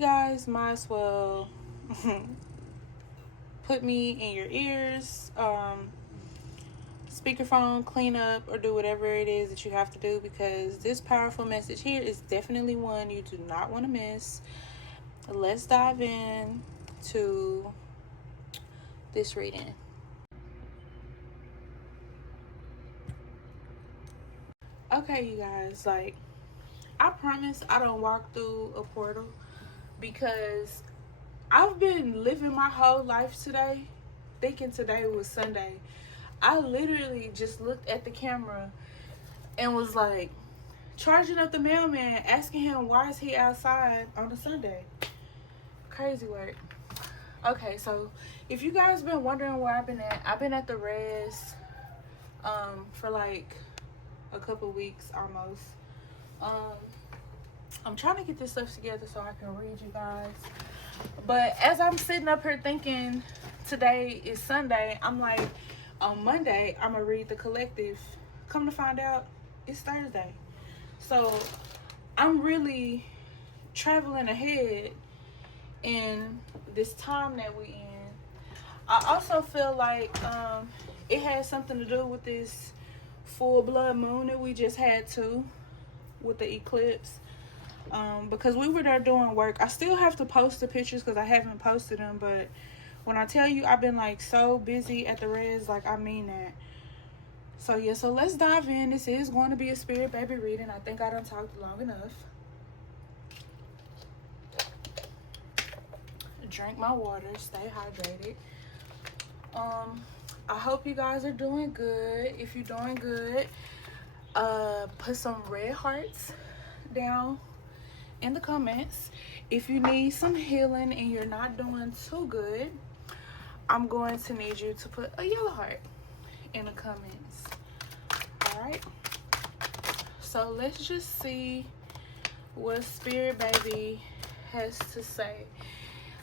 You guys might as well put me in your ears, speakerphone, clean up, or do whatever it is that you have to do, because this powerful message here is definitely one you do not want to miss. Let's dive in to this reading. Okay, you guys, like, I promise I don't walk through a portal, because I've been living my whole life today thinking today was Sunday. I literally just looked at the camera and was like charging up the mailman, asking him why is he outside on a Sunday. Crazy work. Okay, so if you guys been wondering where I've been at the res for like a couple weeks almost. I'm trying to get this stuff together so I can read you guys. But as I'm sitting up here thinking today is Sunday, I'm like, on Monday, I'm going to read the collective. Come to find out, it's Thursday. So I'm really traveling ahead in this time that we in. I also feel like it has something to do with this full blood moon that we just had too, with the eclipse. Because we were there doing work. I still have to post the pictures because I haven't posted them, but when I tell you I've been like so busy at the res, like I mean that. So yeah, so let's dive in. This is going to be a spirit baby reading. I think I done talked long enough. Drink my water, stay hydrated. I hope you guys are doing good. If you're doing good, put some red hearts down in the comments. If you need some healing and you're not doing too good, I'm going to need you to put a yellow heart in the comments. All right, so let's just see what spirit baby has to say.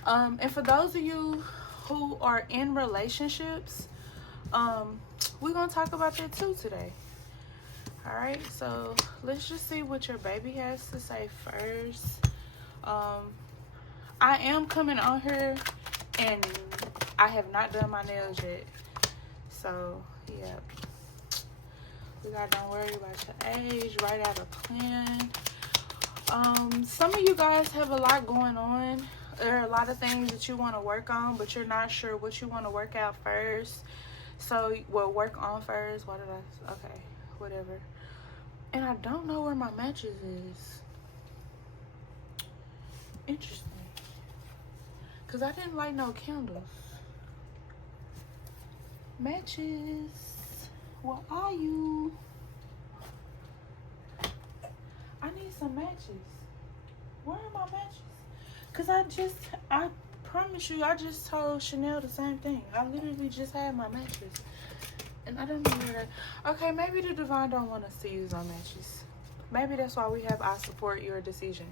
And for those of you who are in relationships, we're gonna talk about that too today. All right, so let's just see what your baby has to say first. I am coming on here and I have not done my nails yet, so yeah, we got don't worry about your age, write out a plan. Some of you guys have a lot going on. There are a lot of things that you want to work on, but you're not sure what you want to work out first. So, well, work on first. What did I? Okay, whatever. And I don't know where my matches is. Interesting. Because I didn't light no candles. Matches. Where are you? I need some matches. Where are my matches? Because I promise you, I just told Chanel the same thing. I literally just had my matches. And I don't know where that. Okay, maybe the divine don't want us to use our matches. Maybe that's why we have I support your decision.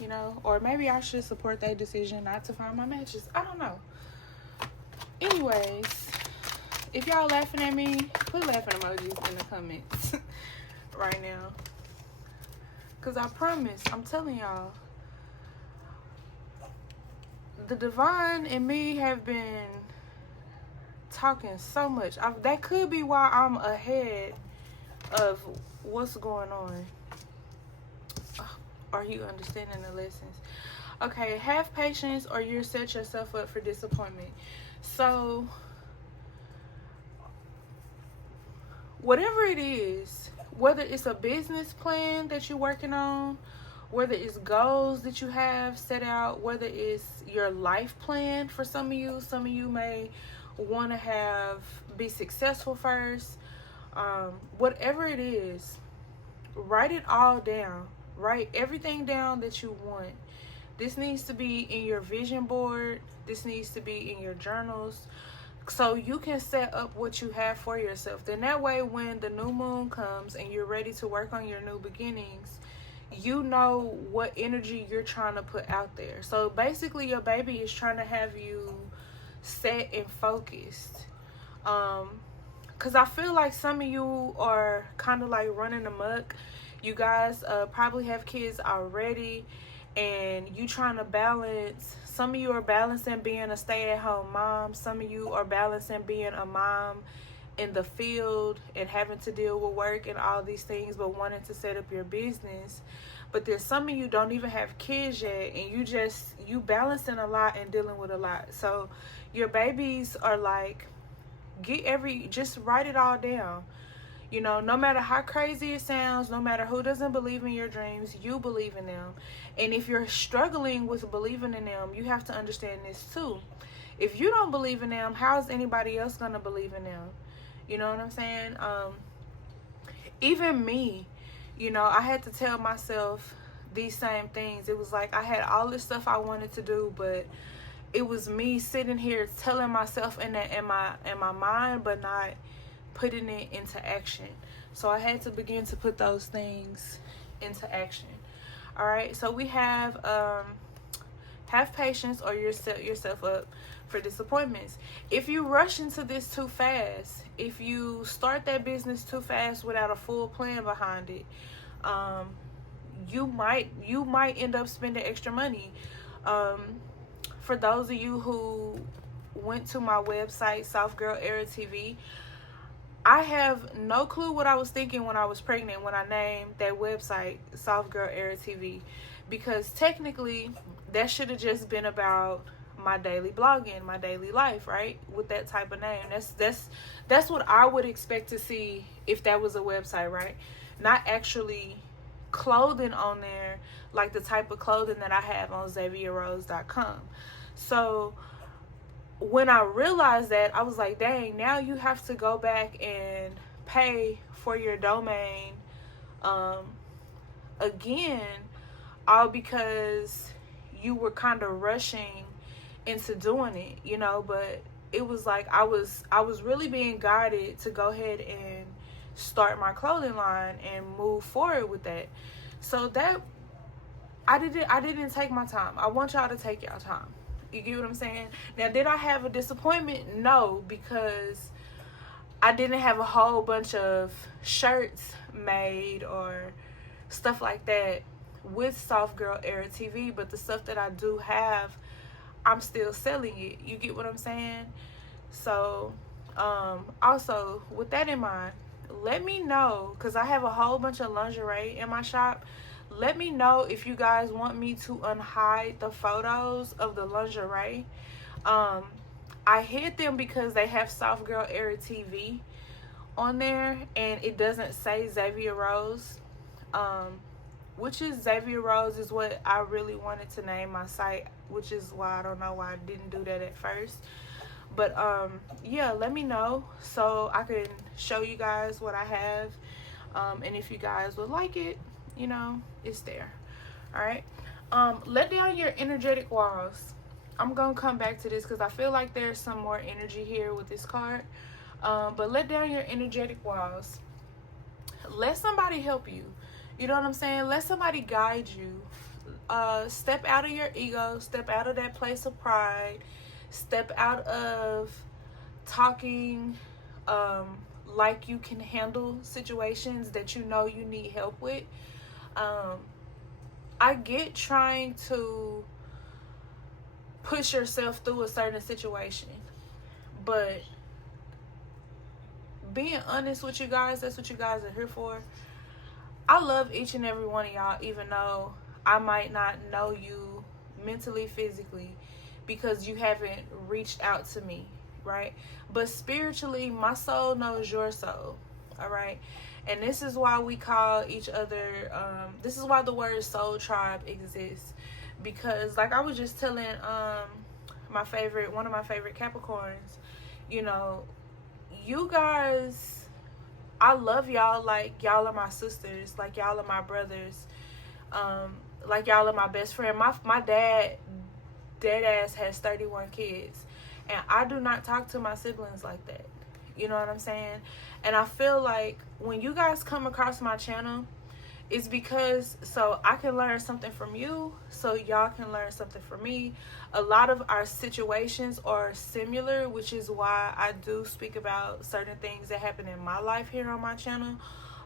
You know? Or maybe I should support their decision not to find my matches. I don't know. Anyways, if y'all laughing at me, put laughing emojis in the comments right now. Because I promise, I'm telling y'all, the divine and me have been talking so much. That could be why I'm ahead of what's going on. Are you understanding the lessons? Okay, have patience or you'll set yourself up for disappointment. So, whatever it is, whether it's a business plan that you're working on, whether it's goals that you have set out, whether it's your life plan for some of you may want to be successful first. Whatever it is, write it all down. Write everything down that you want. This needs to be in your vision board. This needs to be in your journals, so you can set up what you have for yourself. Then that way, when the new moon comes and you're ready to work on your new beginnings, you know what energy you're trying to put out there. So basically, your baby is trying to have you set and focused. Because I feel like some of you are kind of like running amok. You guys probably have kids already, and you trying to balance. Some of you are balancing being a stay-at-home mom. Some of you are balancing being a mom in the field and having to deal with work and all these things, but wanting to set up your business. But there's some of you don't even have kids yet, and you balancing a lot and dealing with a lot. So your babies are like, just write it all down. You know, no matter how crazy it sounds, no matter who doesn't believe in your dreams, you believe in them. And if you're struggling with believing in them, you have to understand this too. If you don't believe in them, how is anybody else going to believe in them? You know what I'm saying? Even me, you know, I had to tell myself these same things. It was like I had all this stuff I wanted to do, but it was me sitting here telling myself in my mind, but not putting it into action. So I had to begin to put those things into action. All right, so we have patience, or you set yourself up for disappointments. If you rush into this too fast, if you start that business too fast without a full plan behind it, you might end up spending extra money. For those of you who went to my website, Soft Girl Era TV, I have no clue what I was thinking when I was pregnant when I named that website Soft Girl Era TV, because technically that should have just been about my daily blogging, my daily life, right? With that type of name. That's what I would expect to see if that was a website, right? Not actually clothing on there, like the type of clothing that I have on XavierRose.com. So when I realized that, I was like, dang, now you have to go back and pay for your domain again, all because you were kind of rushing into doing it, you know. But it was like I was really being guided to go ahead and start my clothing line and move forward with that. So that I didn't take my time. I want y'all to take y'all time. You get what I'm saying? Now, did I have a disappointment? No, because I didn't have a whole bunch of shirts made or stuff like that with Soft Girl Era TV, but the stuff that I do have, I'm still selling it. You get what I'm saying? So, also, with that in mind, let me know, because I have a whole bunch of lingerie in my shop. Let me know if you guys want me to unhide the photos of the lingerie. I hid them because they have Soft Girl Era TV on there, and it doesn't say Xavier Rose, which is Xavier Rose is what I really wanted to name my site, which is why I don't know why I didn't do that at first. But yeah, let me know so I can show you guys what I have, and if you guys would like it, you know, it's there. All right. Let down your energetic walls. I'm gonna come back to this because I feel like there's some more energy here with this card. But let down your energetic walls. Let somebody help you. You know what I'm saying? Let somebody guide you. Step out of your ego. Step out of that place of pride. Step out of talking like you can handle situations that you know you need help with. I get trying to push yourself through a certain situation, but being honest with you guys, that's what you guys are here for. I love each and every one of y'all, even though I might not know you mentally, physically, because you haven't reached out to me, right? But spiritually, my soul knows your soul, all right? And this is why we call each other, this is why the word soul tribe exists. Because like I was just telling one of my favorite Capricorns, you know, you guys, I love y'all like y'all are my sisters, like y'all are my brothers, like y'all are my best friend. My dad, dead ass, has 31 kids, and I do not talk to my siblings like that. You know what I'm saying? And I feel like when you guys come across my channel, it's because so I can learn something from you, so y'all can learn something from me. A lot of our situations are similar, which is why I do speak about certain things that happen in my life here on my channel.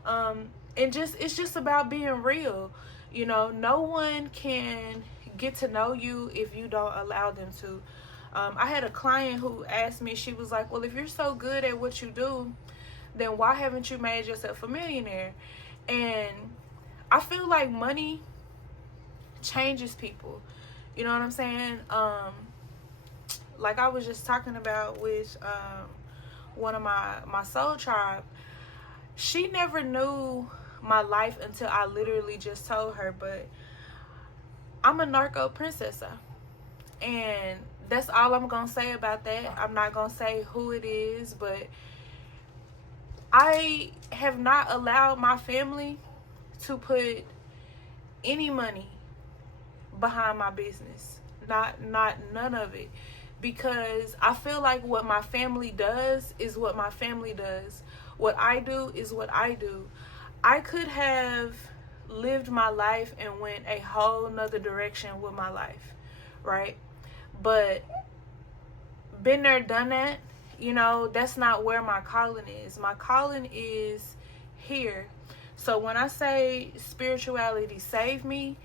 And it's just about being real. You know, no one can get to know you if you don't allow them to. I had a client who asked me, she was like, well, if you're so good at what you do, then why haven't you made yourself a millionaire? And I feel like money changes people. You know what I'm saying? Like I was just talking about with one of my soul tribe. She never knew my life until I literally just told her, but I'm a narco princess, and that's all I'm gonna say about that. I'm not gonna say who it is, but I have not allowed my family to put any money behind my business. Not none of it. Because I feel like what my family does is what my family does. What I do is what I do. I could have lived my life and went a whole nother direction with my life, right? But been there, done that. You know, that's not where my calling is. My calling is here. So when I say spirituality saved me,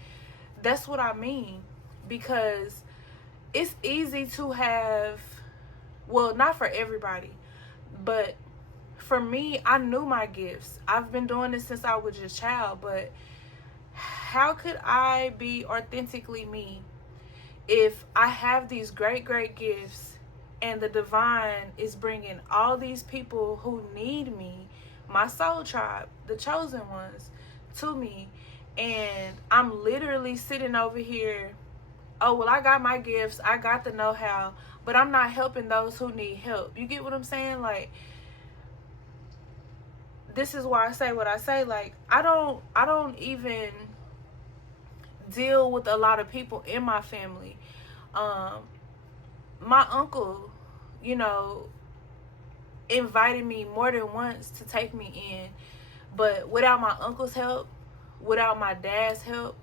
that's what I mean. Because it's easy to have, well, not for everybody, but for me, I knew my gifts. I've been doing this since I was a child, but how could I be authentically me if I have these great, great gifts and the divine is bringing all these people who need me, my soul tribe, the chosen ones, to me, and I'm literally sitting over here, oh, well, I got my gifts, I got the know-how, but I'm not helping those who need help. You get what I'm saying? Like, this is why I say what I say. Like, I don't even deal with a lot of people in my family. My uncle, you know, invited me more than once to take me in, but without my uncle's help, without my dad's help,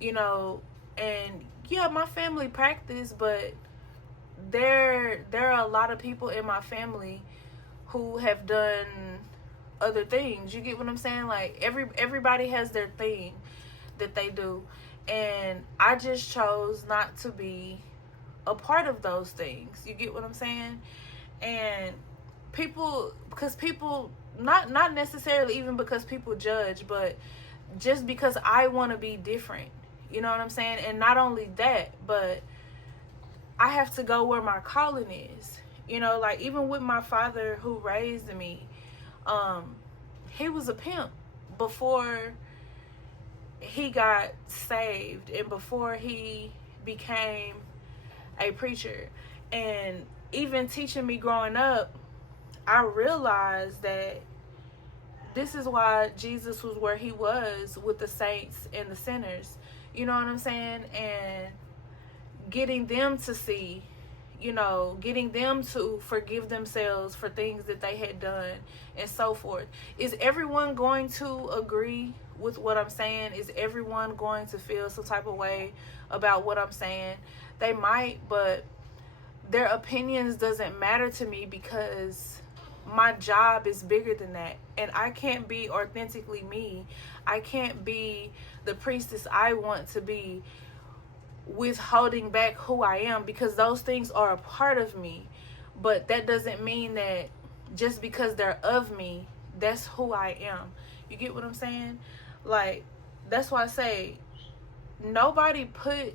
you know, and yeah, my family practice, but there are a lot of people in my family who have done other things. You get what I'm saying? Like everybody has their thing that they do, and I just chose not to be a part of those things. You get what I'm saying? And people, because people, not necessarily even because people judge, but just because I want to be different. You know what I'm saying? And not only that, but I have to go where my calling is. You know, like even with my father who raised me, he was a pimp before he got saved and before he became a preacher. And even teaching me growing up, I realized that this is why Jesus was where he was with the saints and the sinners. You know what I'm saying? And getting them to see, you know, getting them to forgive themselves for things that they had done and so forth. Is everyone going to agree with what I'm saying? Is everyone going to feel some type of way about what I'm saying? They might, but their opinions doesn't matter to me because my job is bigger than that, and I can't be authentically me. I can't be the priestess I want to be with holding back who I am, because those things are a part of me, but that doesn't mean that just because they're of me, that's who I am. You get what I'm saying? Like, that's why I say nobody put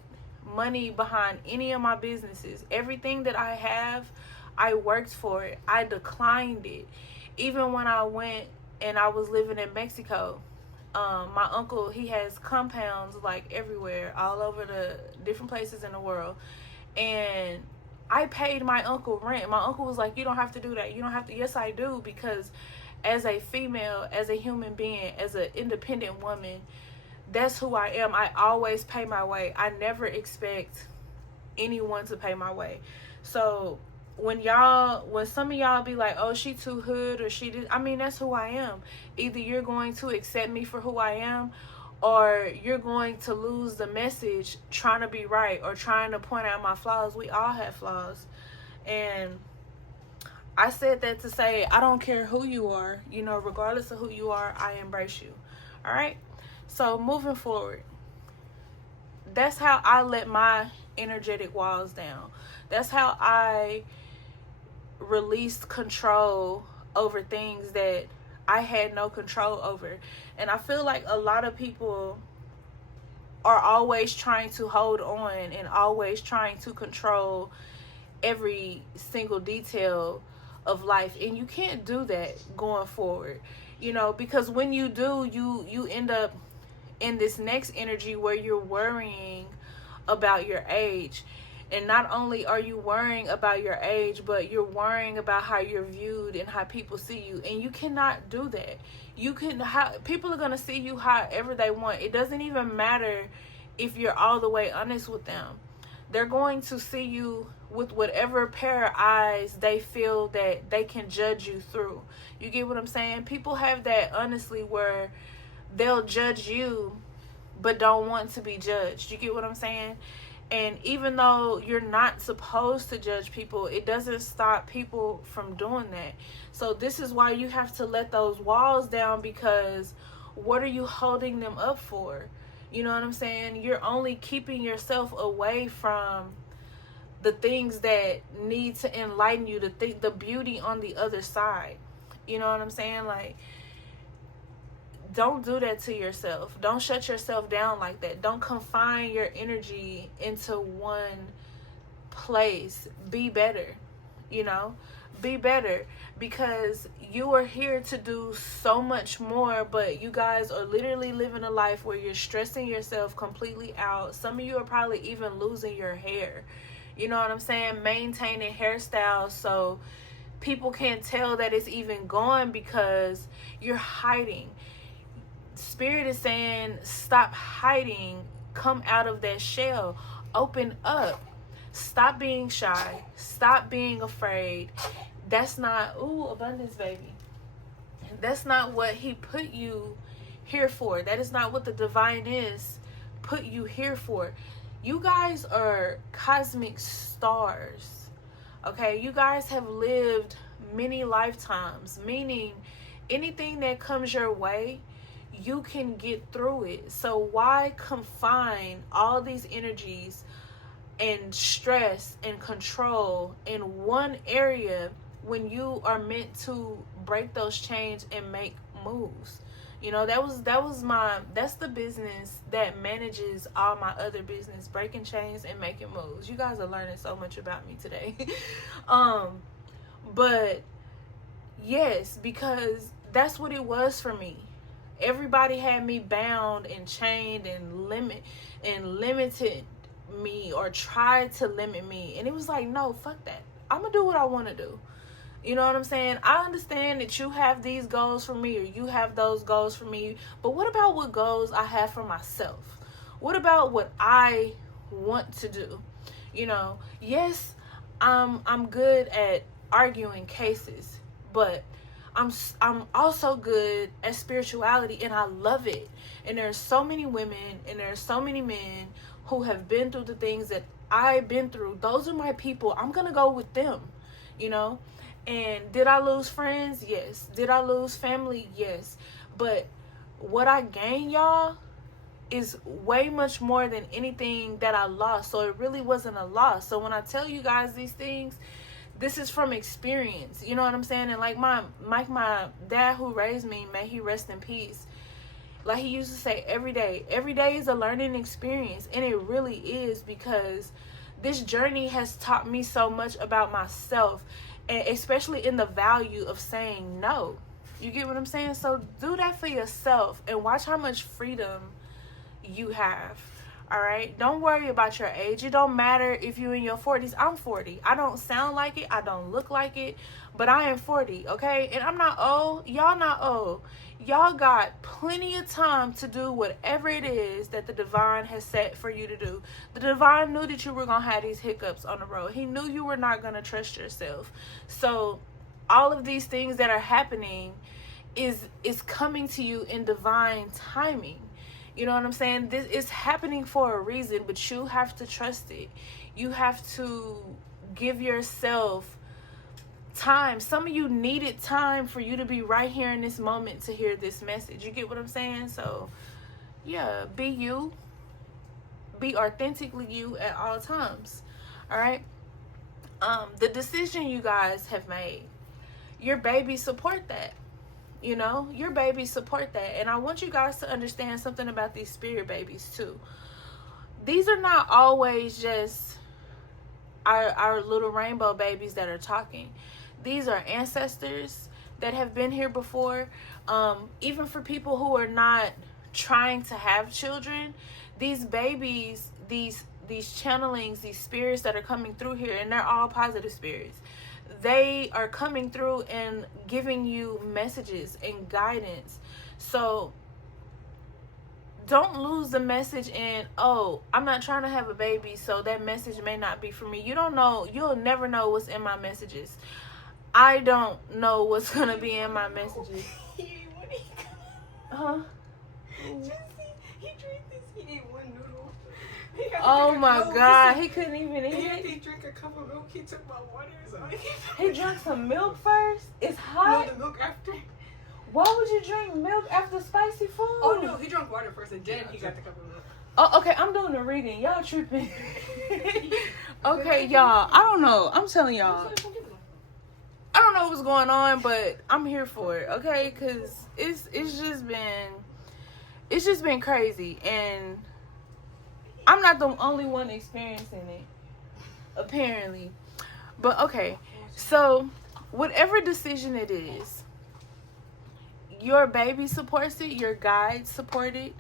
money behind any of my businesses. Everything that I have, I worked for it. I declined it. Even when I went and I was living in Mexico, my uncle, he has compounds like everywhere, all over the different places in the world. And I paid my uncle rent. My uncle was like, you don't have to do that. You don't have to. Yes, I do, because as a female, as a human being, as an independent woman, that's who I am. I always pay my way. I never expect anyone to pay my way. So when some of y'all be like, oh, she too hood, or she did, I mean, that's who I am. Either you're going to accept me for who I am, or you're going to lose the message trying to be right or trying to point out my flaws. We all have flaws. And I said that to say, I don't care who you are, you know, regardless of who you are, I embrace you. All right. So moving forward, that's how I let my energetic walls down. That's how I released control over things that I had no control over. And I feel like a lot of people are always trying to hold on and always trying to control every single detail of life, and you can't do that going forward, you know, because when you do, you end up in this next energy where you're worrying about your age. And not only are you worrying about your age, but you're worrying about how you're viewed and how people see you. And you cannot do that. People are going to see you however they want. It doesn't even matter if you're all the way honest with them. They're going to see you with whatever pair of eyes they feel that they can judge you through. You get what I'm saying? People have that honestly where they'll judge you but don't want to be judged. You get what I'm saying? And even though you're not supposed to judge people, it doesn't stop people from doing that. So this is why you have to let those walls down, because what are you holding them up for? You know what I'm saying? You're only keeping yourself away from the things that need to enlighten you, the beauty on the other side. You know what I'm saying? Like, don't do that to yourself. Don't shut yourself down like that. Don't confine your energy into one place. Be better, you know? Be better, because you are here to do so much more, but you guys are literally living a life where you're stressing yourself completely out. Some of you are probably even losing your hair. You know what I'm saying? Maintaining hairstyles so people can't tell that it's even gone because you're hiding. Spirit is saying, stop hiding. Come out of that shell. Open up. Stop being shy. Stop being afraid. That's not, abundance, baby. That's not what he put you here for. That is not what the divine is put you here for. You guys are cosmic stars. Okay? You guys have lived many lifetimes, meaning anything that comes your way, you can get through it. So why confine all these energies and stress and control in one area when you are meant to break those chains and make moves? You know, that's the business that manages all my other business, breaking chains and making moves. You guys are learning so much about me today. But yes, because that's what it was for me. Everybody had me bound and chained and limited me, or tried to limit me. And it was like, no, fuck that. I'm gonna do what I want to do. You know what I'm saying? I understand that you have these goals for me, or you have those goals for me, but what about what goals I have for myself? What about what I want to do? You know, yes, I'm good at arguing cases, but I'm also good at spirituality, and I love it. And there's so many women and there's so many men who have been through the things that I've been through. Those are my people. I'm gonna go with them, you know. And did I lose friends? Yes. Did I lose family? Yes. But what I gained, y'all, is way much more than anything that I lost. So it really wasn't a loss. So when I tell you guys these things, this is from experience. You know what I'm saying? And like my dad who raised me, may he rest in peace, like he used to say, every day is a learning experience. And it really is, because this journey has taught me so much about myself, and especially in the value of saying no. You get what I'm saying? So do that for yourself and watch how much freedom you have. All right? Don't worry about your age. It don't matter if you're in your 40s. I'm 40. I don't sound like it. I don't look like it. But I am 40, okay? And I'm not old. Y'all not old. Y'all got plenty of time to do whatever it is that the divine has set for you to do. The divine knew that you were going to have these hiccups on the road. He knew you were not going to trust yourself. So all of these things that are happening is coming to you in divine timing. You know what I'm saying? This is happening for a reason, but you have to trust it. You have to give yourself time. Some of you needed time for you to be right here in this moment to hear this message. You get what I'm saying? So yeah, be you, be authentically you at all times. All right. The decision you guys have made, your babies support that. You know, your babies support that. And I want you guys to understand something about these spirit babies too. These are not always just our little rainbow babies that are talking. These are ancestors that have been here before. Even for people who are not trying to have children, these babies, these channelings, these spirits that are coming through here, and they're all positive spirits, they are coming through and giving you messages and guidance. So don't lose the message in, oh, I'm not trying to have a baby, so that message may not be for me. You don't know. You'll never know what's in my messages. I don't know what's going to be in my messages. Huh? He drank this. He ate one noodle. Oh my God. He couldn't even eat it. He drank a cup of milk. He took my water. So he drank some milk first? It's hot? No, the milk after. Why would you drink milk after spicy food? Oh no, he drank water first and then he got the cup of milk. Oh, okay, I'm doing the reading. Y'all tripping. Okay, y'all. I don't know. I'm telling y'all. I don't know what's going on, but I'm here for it, okay? Because it's just been crazy, and I'm not the only one experiencing it, apparently. But okay, so whatever decision it is, your baby supports it, your guides support it,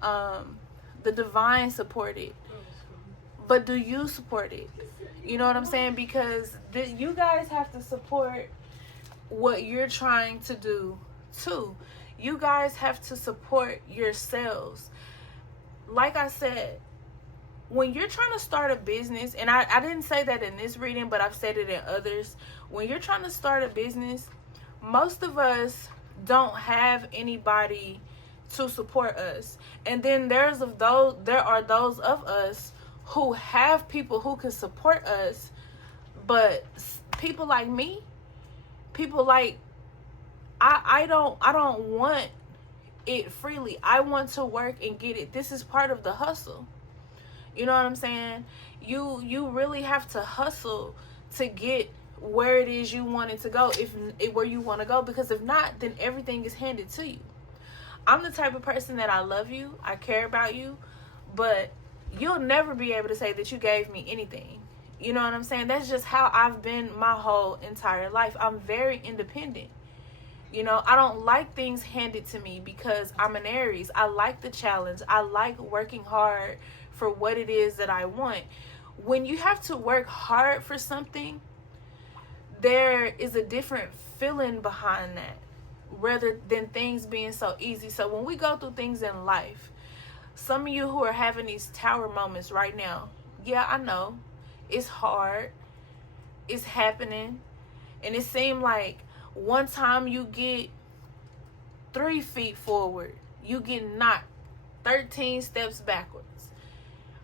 the divine support it. But do you support it? You know what I'm saying? Because you guys have to support what you're trying to do too. You guys have to support yourselves. Like I said, when you're trying to start a business, and I didn't say that in this reading, but I've said it in others. When you're trying to start a business, most of us don't have anybody to support us. And then there are those of us who have people who can support us, but people like me, people like I don't want it freely. I want to work and get it. This is part of the hustle. You know what I'm saying? You really have to hustle to get where it is you want it to go, where you want to go, because if not, then everything is handed to you. I'm the type of person that I love you, I care about you, but you'll never be able to say that you gave me anything. You know what I'm saying? That's just how I've been my whole entire life. I'm very independent. You know, I don't like things handed to me because I'm an Aries. I like the challenge. I like working hard for what it is that I want. When you have to work hard for something, there is a different feeling behind that rather than things being so easy. So when we go through things in life, some of you who are having these tower moments right now, yeah, I know it's hard, it's happening, and it seems like one time you get 3 feet forward, you get knocked 13 steps backwards.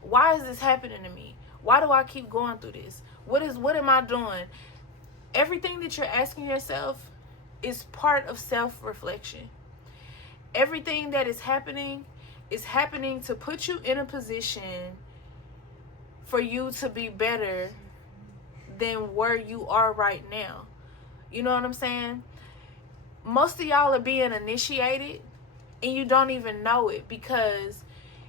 Why is this happening to me? Why do I keep going through this? What am I doing? Everything that you're asking yourself is part of self-reflection. Everything that is happening to put you in a position for you to be better than where you are right now. You know what I'm saying? Most of y'all are being initiated and you don't even know it because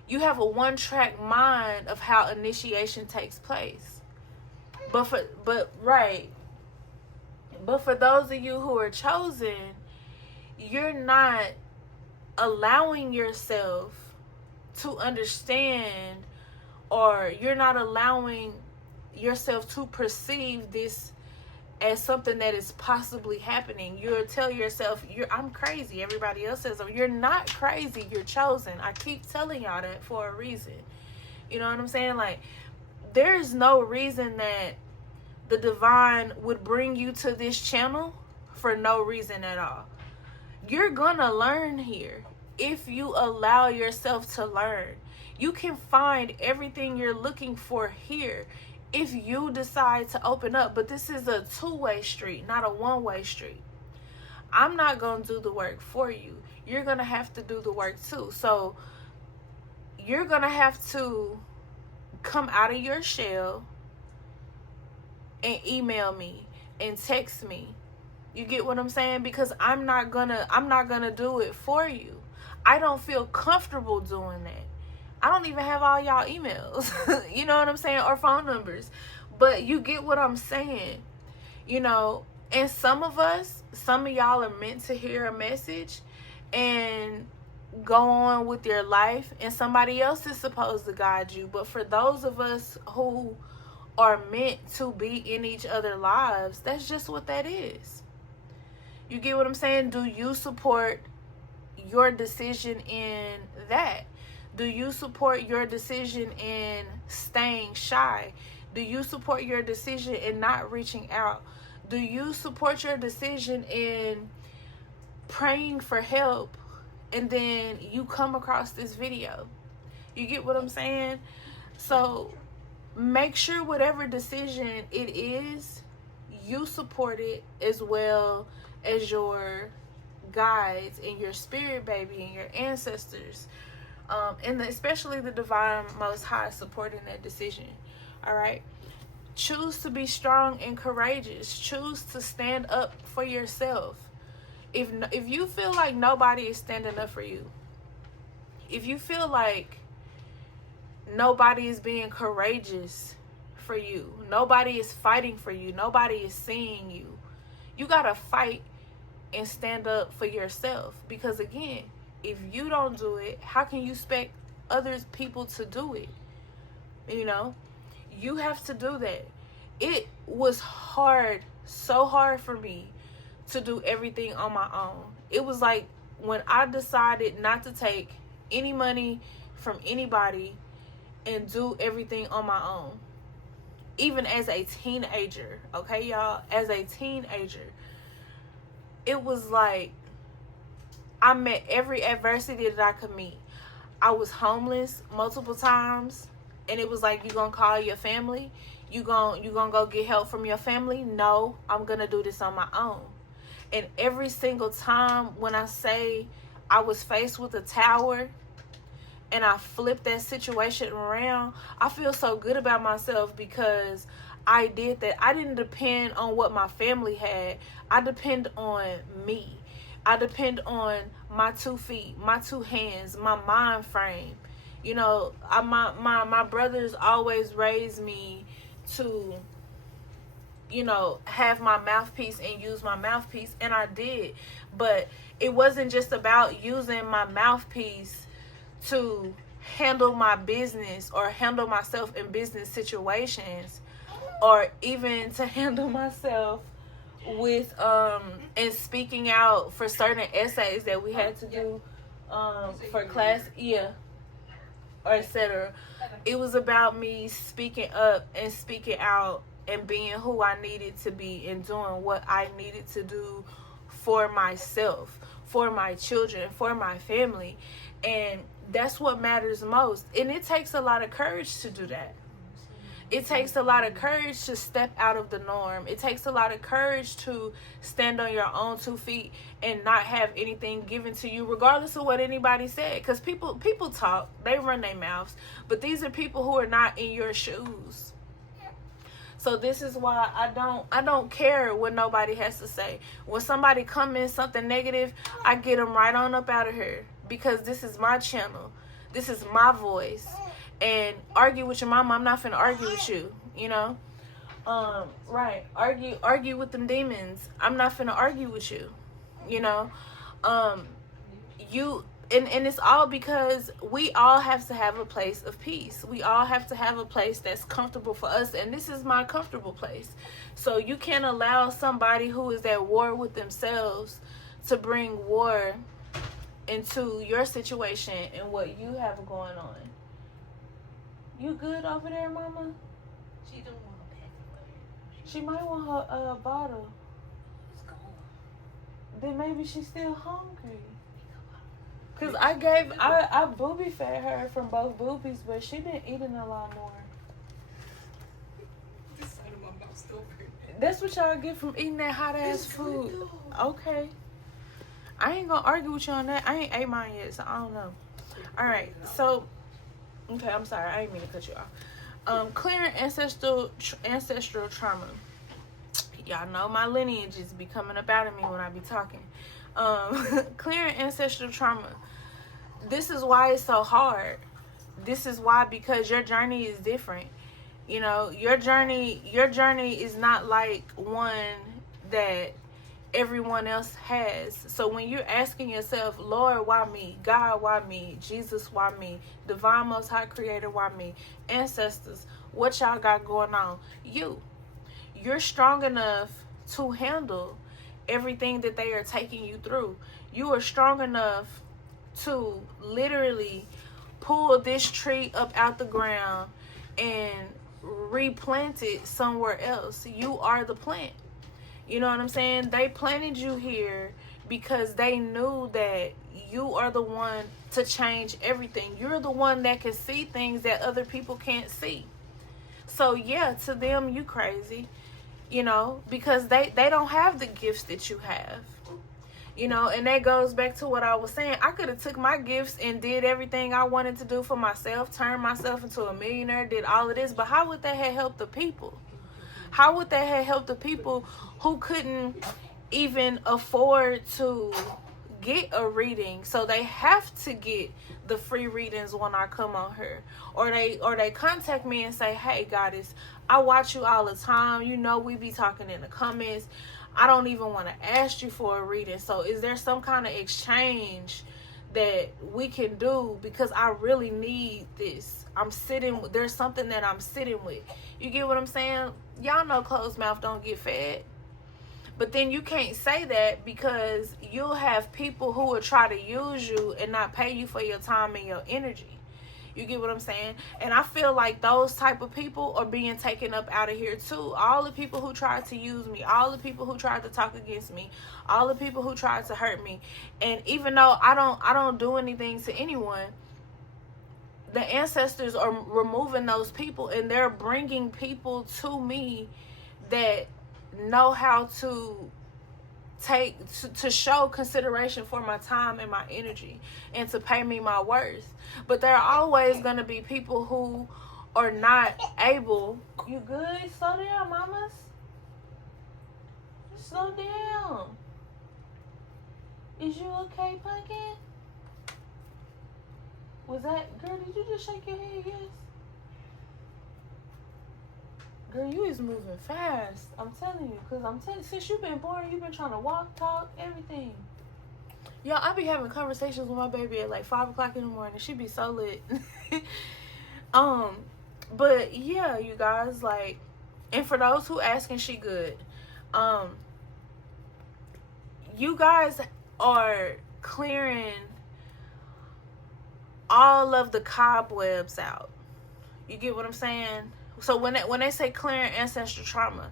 you have a one-track mind of how initiation takes place. But for those of you who are chosen, you're not allowing yourself to understand, or you're not allowing yourself to perceive this as something that is possibly happening. You'll tell yourself, I'm crazy. Everybody else says, you're not crazy. You're chosen. I keep telling y'all that for a reason. You know what I'm saying? Like, there's no reason that the divine would bring you to this channel for no reason at all. You're gonna learn here if you allow yourself to learn. You can find everything you're looking for here if you decide to open up. But this is a 2-way street, not a 1-way street. I'm not gonna do the work for you. You're gonna have to do the work too. So you're gonna have to come out of your shell and email me and text me. You get what I'm saying? Because I'm not gonna do it for you. I don't feel comfortable doing that. I don't even have all y'all emails. You know what I'm saying? Or phone numbers. But you get what I'm saying. You know, and some of y'all are meant to hear a message and go on with your life, and somebody else is supposed to guide you. But for those of us who are meant to be in each other's lives, that's just what that is. You get what I'm saying? Do you support your decision in that? Do you support your decision in staying shy? Do you support your decision in not reaching out? Do you support your decision in praying for help and then you come across this video? You get what I'm saying? So make sure whatever decision it is, you support it as well as your guides and your spirit baby and your ancestors, and especially the divine most high supporting that decision. All right, choose to be strong and courageous. Choose to stand up for yourself. If you feel like nobody is standing up for you, if you feel like nobody is being courageous for you, nobody is fighting for you, nobody is seeing you, you gotta fight and stand up for yourself. Because again, if you don't do it, how can you expect other people to do it? You know, you have to do that. It was hard, so hard for me to do everything on my own. It was like when I decided not to take any money from anybody and do everything on my own. Even as a teenager, okay, y'all? As a teenager, it was like I met every adversity that I could meet. I was homeless multiple times, and it was like, you gonna call your family? You gonna go get help from your family? No, I'm gonna do this on my own. And every single time when I say I was faced with a tower and I flipped that situation around, I feel so good about myself because I did that. I didn't depend on what my family had. I depend on me. I depend on my 2 feet, my 2 hands, my mind frame. You know, my brothers always raised me to, you know, have my mouthpiece and use my mouthpiece, and I did. But it wasn't just about using my mouthpiece to handle my business or handle myself in business situations, or even to handle myself with and speaking out for certain essays that we had to do for class, or etc. It was about me speaking up and speaking out and being who I needed to be and doing what I needed to do for myself, for my children, for my family. And that's what matters most. And it takes a lot of courage to do that. It takes a lot of courage to step out of the norm. It takes a lot of courage to stand on your own 2 feet and not have anything given to you, regardless of what anybody said. Because people talk, they run their mouths, but these are people who are not in your shoes. So this is why I don't care what nobody has to say. When somebody come in something negative, I get them right on up out of here, because this is my channel. This is my voice. And argue with your mama, I'm not finna argue with you, you know? Right. Argue with them demons. I'm not finna argue with you, you know? And it's all because we all have to have a place of peace. We all have to have a place that's comfortable for us, and this is my comfortable place. So you can't allow somebody who is at war with themselves to bring war into your situation and what you have going on. You good over there, mama? She don't want a pack of butter. She might want her bottle. It's gone. Then maybe she's still hungry. Cause I booby fed her from both boobies, but she been eating a lot more. This side of my mouth's over. That's what y'all get from eating that hot ass food. Okay. I ain't gonna argue with you on that. I ain't ate mine yet, so I don't know. Alright, so okay, I'm sorry, I didn't mean to cut you off. Clearing ancestral trauma. Y'all know my lineage is be coming up out of me when I be talking. Clearing ancestral trauma. This is why it's so hard. This is why, because your journey is different. You know, your journey is not like one that everyone else has. So when you're asking yourself, Lord, why me? God, why me? Jesus, why me? Divine Most High Creator, why me? Ancestors, what y'all got going on? You're strong enough to handle everything that they are taking you through. You are strong enough to literally pull this tree up out the ground and replant it somewhere else. You are the plant. You know what I'm saying? They planted you here because they knew that you are the one to change everything. You're the one that can see things that other people can't see. So yeah, to them, you crazy. You know, because they don't have the gifts that you have. You know, and that goes back to what I was saying. I could have took my gifts and did everything I wanted to do for myself, turned myself into a millionaire, did all of this. But how would that have helped the people? How would that have helped the people who couldn't even afford to get a reading? So they have to get the free readings when I come on here. Or they contact me and say, hey, Goddess, I watch you all the time. You know, we be talking in the comments. I don't even want to ask you for a reading. So is there some kind of exchange that we can do? Because I really need this. There's something that I'm sitting with. You get what I'm saying? Y'all know closed mouth don't get fed. But then you can't say that, because you'll have people who will try to use you and not pay you for your time and your energy. You get what I'm saying? And I feel like those type of people are being taken up out of here too. All the people who tried to use me, all the people who tried to talk against me, all the people who tried to hurt me. And even though I don't do anything to anyone, the ancestors are removing those people, and they're bringing people to me that know how to to show consideration for my time and my energy, and to pay me my worth. But there are always going to be people who are not able. You good? Slow down, mamas. Slow down. Is you okay, Pumpkin? Was that, girl, did you just shake your head? Yes. Girl, you is moving fast. I'm telling you. Because since you've been born, you've been trying to walk, talk, everything. Y'all, I be having conversations with my baby at like 5 o'clock in the morning. She be so lit. But yeah, you guys, like, and for those who asking, she good. You guys are clearing all of the cobwebs out. You get what I'm saying? So when they say clearing ancestral trauma,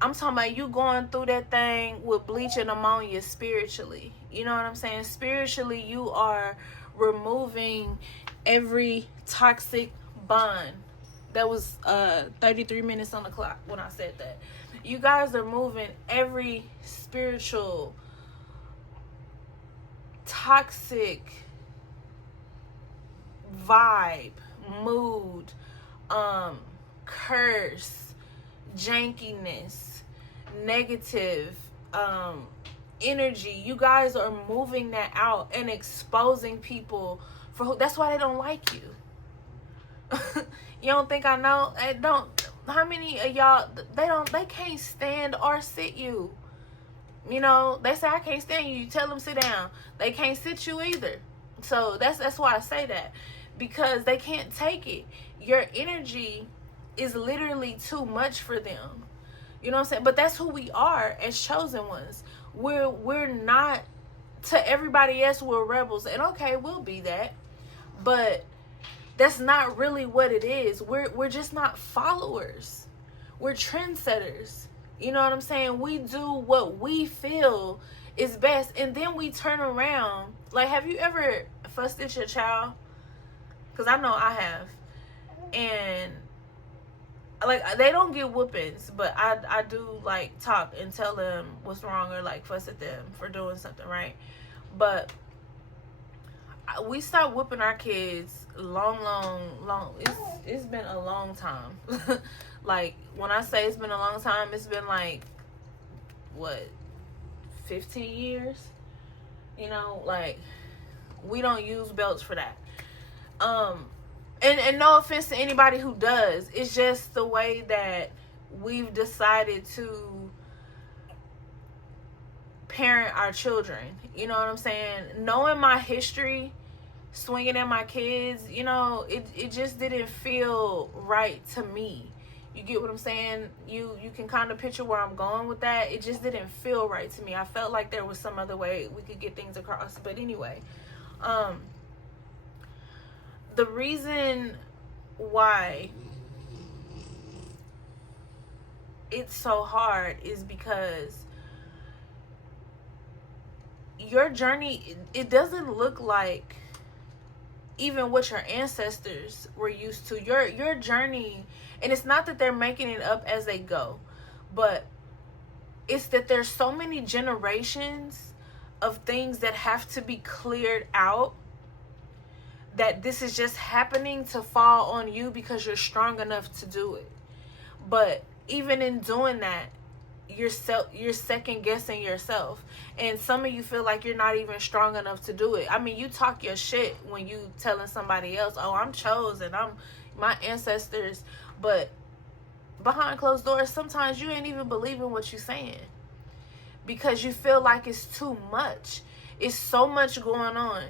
I'm talking about you going through that thing with bleach and ammonia spiritually. You know what I'm saying? Spiritually, you are removing every toxic bond. That was 33 minutes on the clock when I said that. You guys are moving every spiritual toxic vibe, mood, curse, jankiness, negative energy. You guys are moving that out and exposing people for who. That's why they don't like you. You don't think I know? How many of y'all, they can't stand or sit you. You know, they say I can't stand you. You tell them sit down. They can't sit you either. So that's why I say that, because they can't take it. Your energy is literally too much for them. You know what I'm saying? But that's who we are as chosen ones. We're not, to everybody else, we're rebels. And okay, we'll be that. But that's not really what it is. We're just not followers. We're trendsetters. You know what I'm saying? We do what we feel is best, and then we turn around. Like, have you ever fussed at your child? Because I know I have. And like, they don't get whoopings, but I do like talk and tell them what's wrong, or like fuss at them for doing something right. But we stopped whooping our kids long. It's been a long time. Like, when I say it's been a long time, it's been like, what, 15 years? You know, like, we don't use belts for that. And no offense to anybody who does. It's just the way that we've decided to parent our children. You know what I'm saying? Knowing my history, swinging at my kids, you know, it just didn't feel right to me. You get what I'm saying? You can kind of picture where I'm going with that. It just didn't feel right to me. I felt like there was some other way we could get things across. But anyway, the reason why it's so hard is because your journey, it doesn't look like even what your ancestors were used to. Your journey, and it's not that they're making it up as they go, but it's that there's so many generations of things that have to be cleared out, that this is just happening to fall on you because you're strong enough to do it. But even in doing that, you're second guessing yourself, and some of you feel like you're not even strong enough to do it. I mean, you talk your shit when you telling somebody else, oh, I'm chosen, I'm my ancestors, but behind closed doors, sometimes you ain't even believing what you're saying because you feel like it's too much. It's so much going on.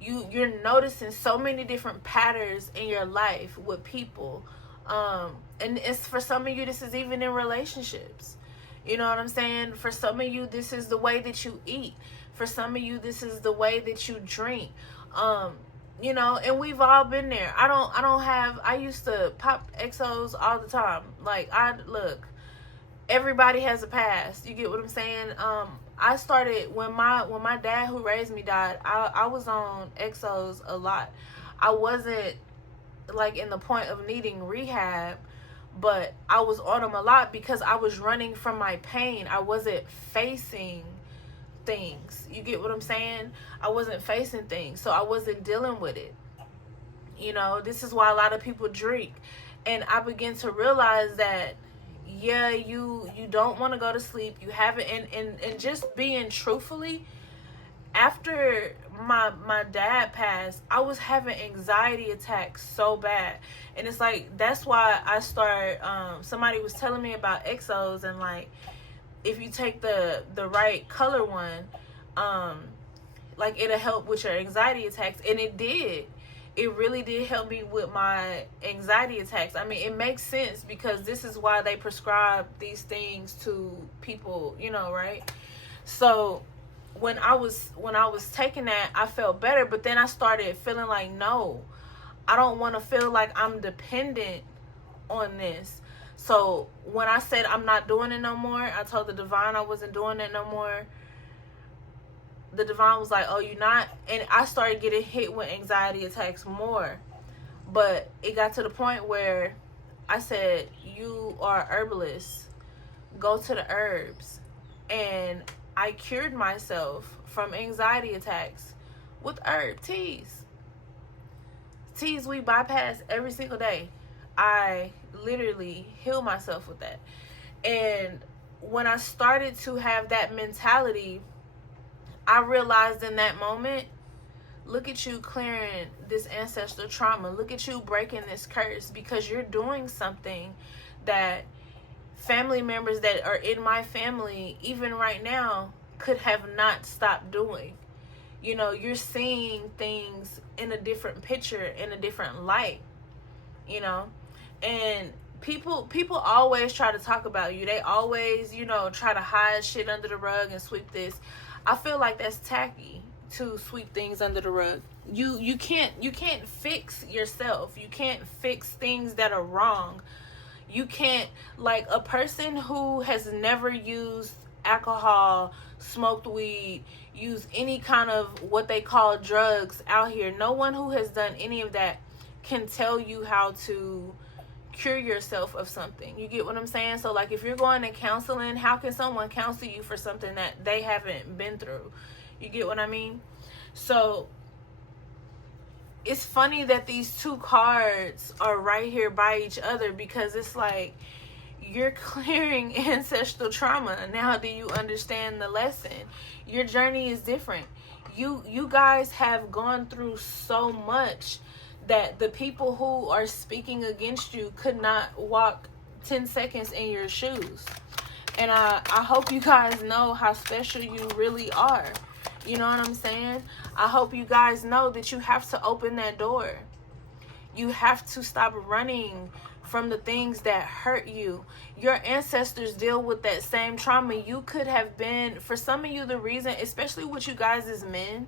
You're noticing so many different patterns in your life with people, and it's, for some of you, this is even in relationships. You know what I'm saying? For some of you, this is the way that you eat. For some of you, this is the way that you drink. You know, and we've all been there. I used to pop exos all the time. Like, look, everybody has a past. You get what I'm saying? I started when my dad, who raised me, died. I was on exos a lot. I wasn't like in the point of needing rehab, but I was on them a lot because I was running from my pain. I wasn't facing things. You get what I'm saying? I wasn't facing things, so I wasn't dealing with it. You know, this is why a lot of people drink. And I began to realize that, yeah, you don't want to go to sleep. You haven't, and just being truthfully, after my dad passed, I was having anxiety attacks so bad. And it's like, that's why I started, somebody was telling me about exos, and like, if you take the right color one, like, it'll help with your anxiety attacks. And it did. It really did help me with my anxiety attacks. I mean, it makes sense because this is why they prescribe these things to people, you know, right? So when I was taking that, I felt better, but then I started feeling like, no, I don't want to feel like I'm dependent on this. So when I said I'm not doing it no more, I told the divine I wasn't doing it no more. The divine was like, oh, you're not? And I started getting hit with anxiety attacks more. But it got to the point where I said, you are herbalist. Go to the herbs. And I cured myself from anxiety attacks with herb teas. Teas we bypass every single day. I literally heal myself with that. And when I started to have that mentality, I realized in that moment, look at you clearing this ancestral trauma. Look at you breaking this curse, because you're doing something that family members that are in my family, even right now, could have not stopped doing. You know, you're seeing things in a different picture, in a different light, you know. And people always try to talk about you. They always, you know, try to hide shit under the rug and sweep this. I feel like that's tacky to sweep things under the rug. You can't fix yourself. You can't fix things that are wrong. You can't, like, a person who has never used alcohol, smoked weed, used any kind of what they call drugs out here. No one who has done any of that can tell you how to cure yourself of something. You get what I'm saying? So, like, if you're going to counseling, how can someone counsel you for something that they haven't been through? You get what I mean? So it's funny that these two cards are right here by each other, because it's like you're clearing ancestral trauma. Now do you understand the lesson? Your journey is different. You guys have gone through so much that the people who are speaking against you could not walk 10 seconds in your shoes. And I hope you guys know how special you really are. You know what I'm saying? I hope you guys know that you have to open that door. You have to stop running from the things that hurt you. Your ancestors deal with that same trauma. You could have been, for some of you, the reason, especially with you guys as men,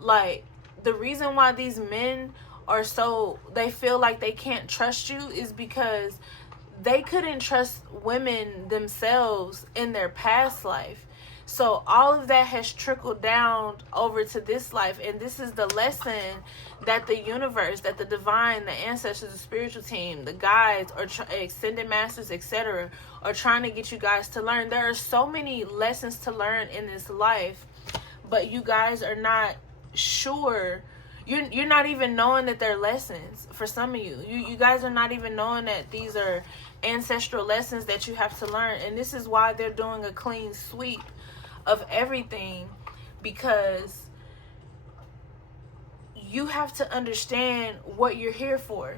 like, the reason why these men are so, they feel like they can't trust you is because they couldn't trust women themselves in their past life. So all of that has trickled down over to this life. And this is the lesson that the universe, that the divine, the ancestors, the spiritual team, the guides, or extended masters, etc., are trying to get you guys to learn. There are so many lessons to learn in this life, but you guys are not sure. You're not even knowing that they're lessons. For some of you guys are not even knowing that these are ancestral lessons that you have to learn. And this is why they're doing a clean sweep of everything, because you have to understand what you're here for.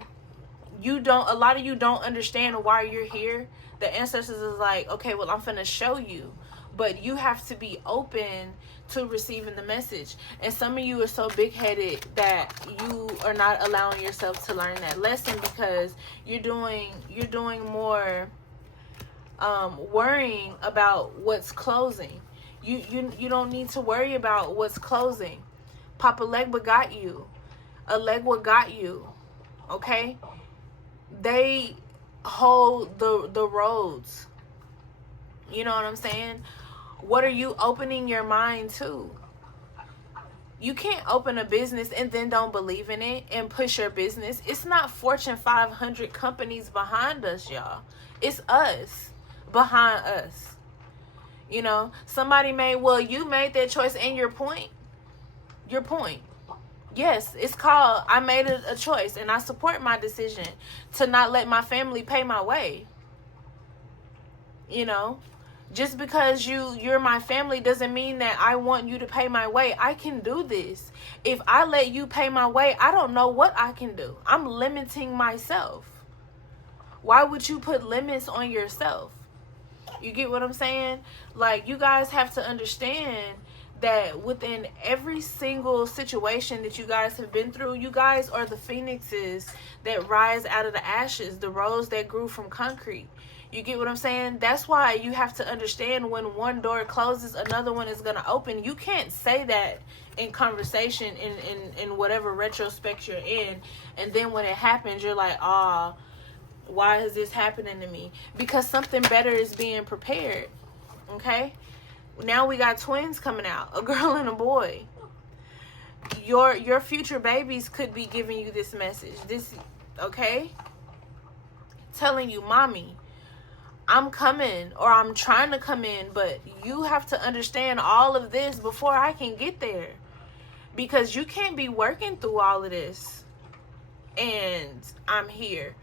A lot of you don't understand why you're here. The ancestors is like, okay, well, I'm finna show you, but you have to be open to receiving the message. And some of you are so big-headed that you are not allowing yourself to learn that lesson, because you're doing more worrying about what's closing. You don't need to worry about what's closing. Papa Legba got you. Alegwa got you. Okay? They hold the roads. You know what I'm saying? What are you opening your mind to? You can't open a business and then don't believe in it and push your business. It's not Fortune 500 companies behind us, y'all. It's us behind us. You know, somebody you made that choice, and your point. Yes, it's called, I made a choice, and I support my decision to not let my family pay my way. You know, just because you're my family doesn't mean that I want you to pay my way. I can do this. If I let you pay my way, I don't know what I can do. I'm limiting myself. Why would you put limits on yourself? You get what I'm saying? Like, you guys have to understand that within every single situation that you guys have been through, you guys are the phoenixes that rise out of the ashes, the rose that grew from concrete. You get what I'm saying? That's why you have to understand, when one door closes, another one is going to open. You can't say that in conversation, in whatever retrospect you're in, and then when it happens, you're like, why is this happening to me? Because something better is being prepared. Okay? Now we got twins coming out, a girl and a boy. Your future babies could be giving you this message. Okay? Telling you, mommy, I'm coming, or I'm trying to come in, but you have to understand all of this before I can get there. Because you can't be working through all of this and I'm here.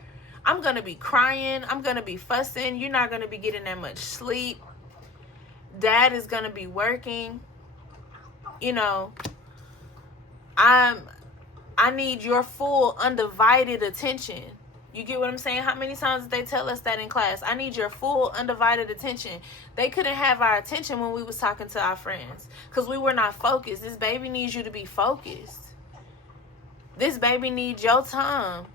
I'm going to be crying. I'm going to be fussing. You're not going to be getting that much sleep. Dad is going to be working. You know, I need your full undivided attention. You get what I'm saying? How many times did they tell us that in class? I need your full undivided attention. They couldn't have our attention when we was talking to our friends, because we were not focused. This baby needs you to be focused. This baby needs your time.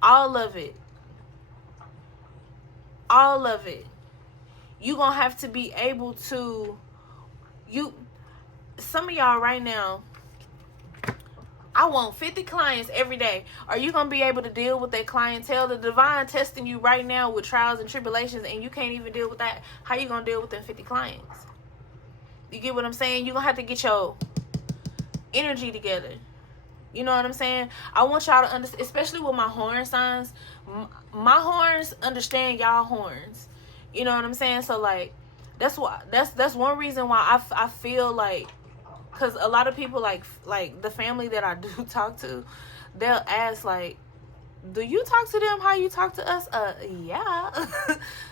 All of it. All of it. You gonna have to be able to, some of y'all right now, I want 50 clients every day. Are you gonna be able to deal with that clientele? The divine testing you right now with trials and tribulations, and you can't even deal with that. How you gonna deal with them 50 clients? You get what I'm saying? You're gonna have to get your energy together. You know what I'm saying? I want y'all to understand, especially with my horn signs. My horns understand y'all horns. You know what I'm saying? So, like, that's one reason why I feel like because a lot of people, like the family that I do talk to, they'll ask, like, do you talk to them how you talk to us? Yeah.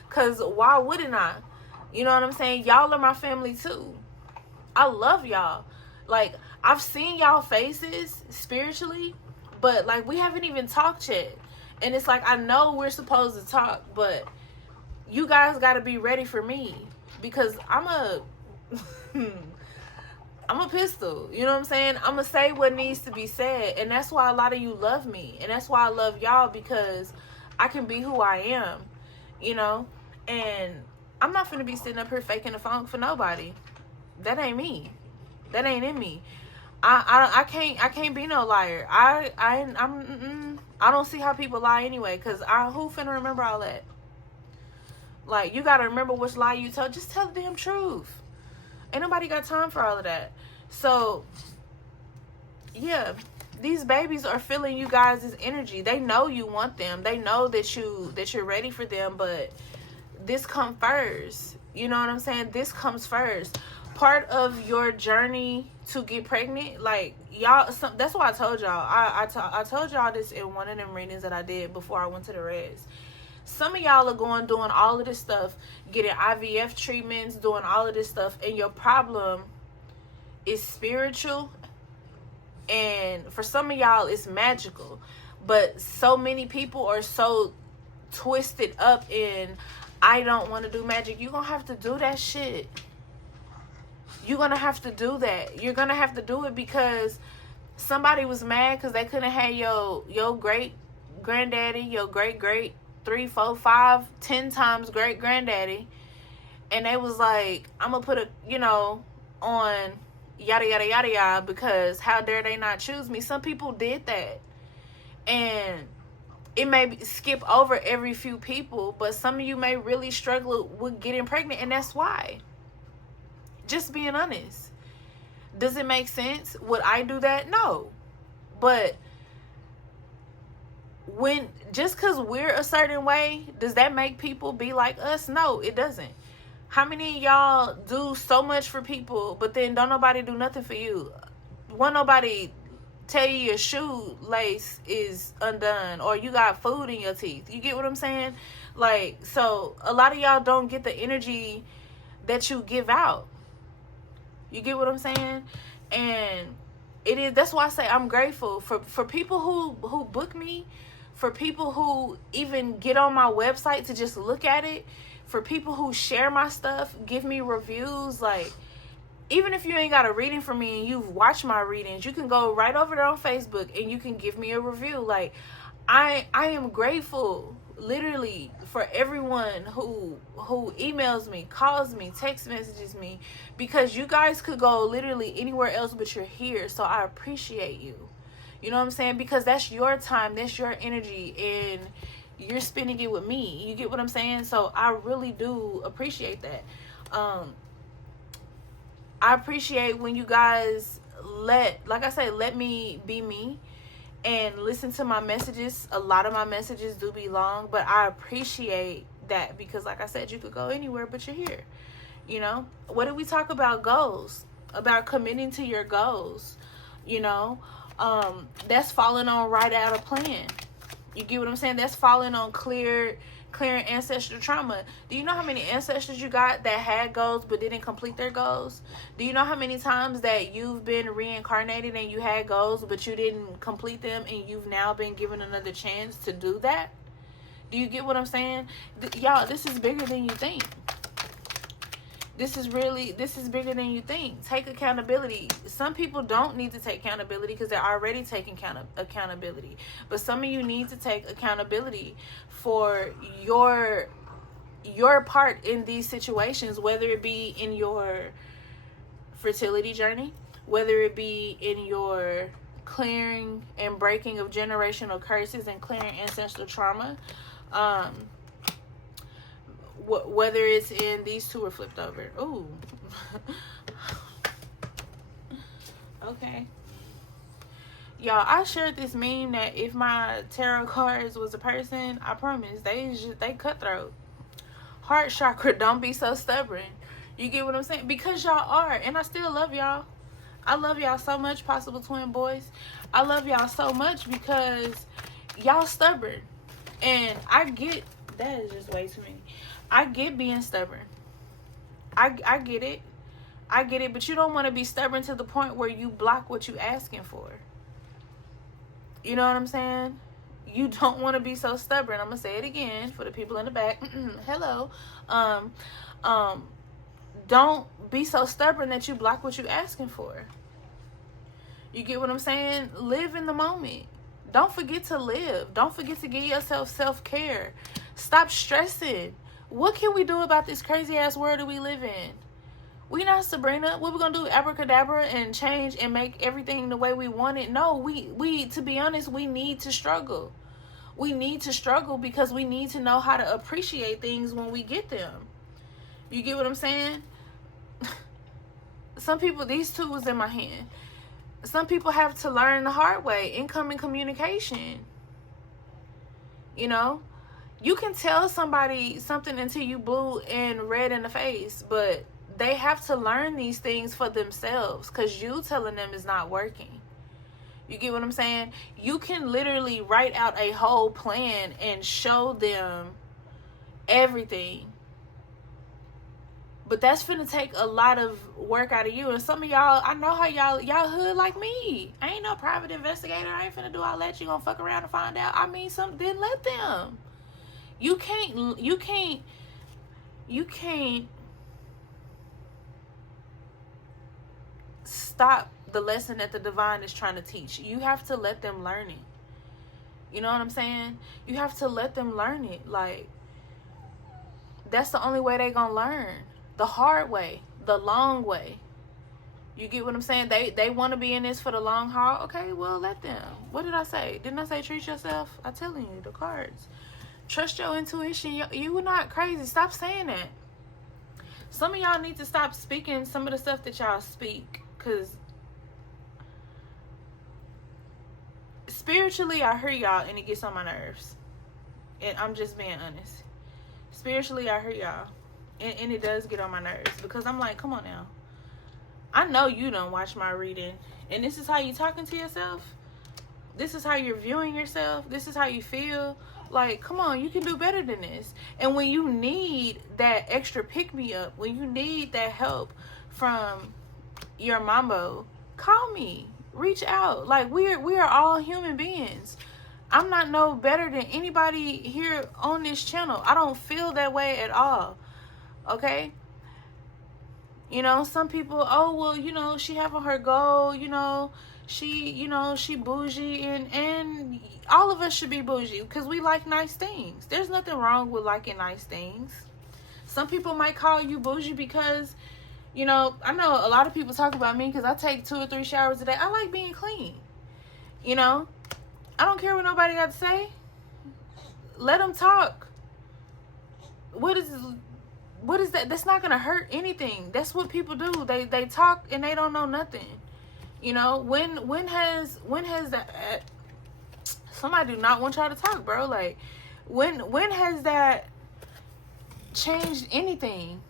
Because why wouldn't I? You know what I'm saying? Y'all are my family too. I love y'all. Like, I've seen y'all faces spiritually, but like we haven't even talked yet. And it's like, I know we're supposed to talk, but you guys got to be ready for me, because I'm a pistol. You know what I'm saying? I'm going to say what needs to be said. And that's why a lot of you love me. And that's why I love y'all, because I can be who I am, you know? And I'm not finna be sitting up here faking the funk for nobody. That ain't me. That ain't in me. I can't be no liar. I don't see how people lie anyway, because who finna remember all that? Like, you gotta remember which lie you tell. Just tell the damn truth. Ain't nobody got time for all of that. So, yeah, these babies are feeling you guys' energy. They know you want them. They know that you're ready for them, but this comes first. You know what I'm saying? This comes first. Part of your journey to get pregnant, like, y'all, that's why I told y'all. I told y'all this in one of them readings that I did before I went to the res. Some of y'all are doing all of this stuff, getting IVF treatments, doing all of this stuff, and your problem is spiritual, and for some of y'all it's magical. But so many people are so twisted up in, I don't want to do magic. You're gonna have to do that shit. You're gonna have to do that. You're gonna have to do it because somebody was mad because they couldn't have your great granddaddy, your great 3, 4, 5, 10 times great granddaddy, and they was like, I'm gonna put on yada yada yada yada, because how dare they not choose me. Some people did that, and it may skip over every few people, but some of you may really struggle with getting pregnant, and that's why. Just being honest. Does it make sense? Would I do that? No. But just because we're a certain way, does that make people be like us? No, it doesn't. How many of y'all do so much for people, but then don't nobody do nothing for you? Won't nobody tell you your shoelace is undone, or you got food in your teeth? You get what I'm saying? Like, so a lot of y'all don't get the energy that you give out. You get what I'm saying? And that's why I say I'm grateful for people who book me, for people who even get on my website to just look at it, for people who share my stuff, give me reviews. Like, even if you ain't got a reading from me and you've watched my readings, you can go right over there on Facebook and you can give me a review. Like, I am grateful, literally, for everyone who emails me, calls me, text messages me, because you guys could go literally anywhere else, but you're here. So I appreciate you. You know what I'm saying? Because that's your time, that's your energy, and you're spending it with me. You get what I'm saying? So I really do appreciate that. I appreciate when you guys let me be me and listen to my messages. A lot of my messages do be long, but I appreciate that, because like I said, you could go anywhere, but you're here. You know, what did we talk about? Goals, about committing to your goals. You know, that's falling on right out of plan. You get what I'm saying? That's falling on clearing ancestral trauma. Do you know how many ancestors you got that had goals but didn't complete their goals? Do you know how many times that you've been reincarnated and you had goals but you didn't complete them, and you've now been given another chance to do that? Do you get what I'm saying? Y'all, this is bigger than you think. This is bigger than you think. Take accountability. Some people don't need to take accountability because they're already taking accountability. But some of you need to take accountability for your part in these situations, whether it be in your fertility journey, whether it be in your clearing and breaking of generational curses and clearing ancestral trauma. Whether it's in, these two are flipped over. Ooh. Okay. Y'all, I shared this meme that if my tarot cards was a person, I promise, they cutthroat. Heart chakra, don't be so stubborn. You get what I'm saying? Because y'all are, and I still love y'all. I love y'all so much, Possible Twin Boys. I love y'all so much because y'all stubborn. And I get, that is just way too many. I get being stubborn. I get it. I get it, but you don't want to be stubborn to the point where you block what you asking for. You know what I'm saying? You don't want to be so stubborn. I'm gonna say it again for the people in the back. Hello. Don't be so stubborn that you block what you asking for. You get what I'm saying? Live in the moment. Don't forget to live. Don't forget to give yourself self-care. Stop stressing. What can we do about this crazy ass world that we live in? We not Sabrina. What we gonna do? Abracadabra and change and make everything the way we want it? No, we to be honest, we need to struggle. We need to struggle because we need to know how to appreciate things when we get them. You get what I'm saying? Some people, these two was in my hand. Some people have to learn the hard way. Incoming communication. You know? You can tell somebody something until you blue and red in the face, but they have to learn these things for themselves because you telling them is not working. You get what I'm saying? You can literally write out a whole plan and show them everything. But that's finna take a lot of work out of you. And some of y'all, I know how y'all hood like me. I ain't no private investigator. I ain't finna do all that. You gonna fuck around and find out. I mean, then let them. You can't stop the lesson that the divine is trying to teach. You have to let them learn it. You know what I'm saying? You have to let them learn it. Like, that's the only way they gonna learn. The hard way, the long way. You get what I'm saying? They want to be in this for the long haul. Okay, well, let them. What did I say? Didn't I say treat yourself? I'm telling you, the cards. Trust your intuition. You not crazy. Stop saying that. Some of y'all need to stop speaking some of the stuff that y'all speak. Because spiritually, I hear y'all and it gets on my nerves. And I'm just being honest. Spiritually, I hear y'all. And it does get on my nerves. Because I'm like, come on now. I know you don't watch my reading. And this is how you talking to yourself? This is how you're viewing yourself? This is how you feel? Like, come on, you can do better than this. And when you need that extra pick-me-up, when you need that help from your mambo, call me. Reach out. Like, we are all human beings. I'm not no better than anybody here on this channel. I don't feel that way at all. Okay? You know, some people, oh, well, you know, she having her goal, you know, she bougie, and all of us should be bougie because we like nice things. There's nothing wrong with liking nice things. Some people might call you bougie because, you know, I know a lot of people talk about me because I take 2 or 3 showers a day. I like being clean. You know, I don't care what nobody got to say. Let them talk. What is that? That's not gonna hurt anything. That's what people do. They talk and they don't know nothing. You know, when has that, somebody do not want y'all to talk, bro. Like, when has that changed anything?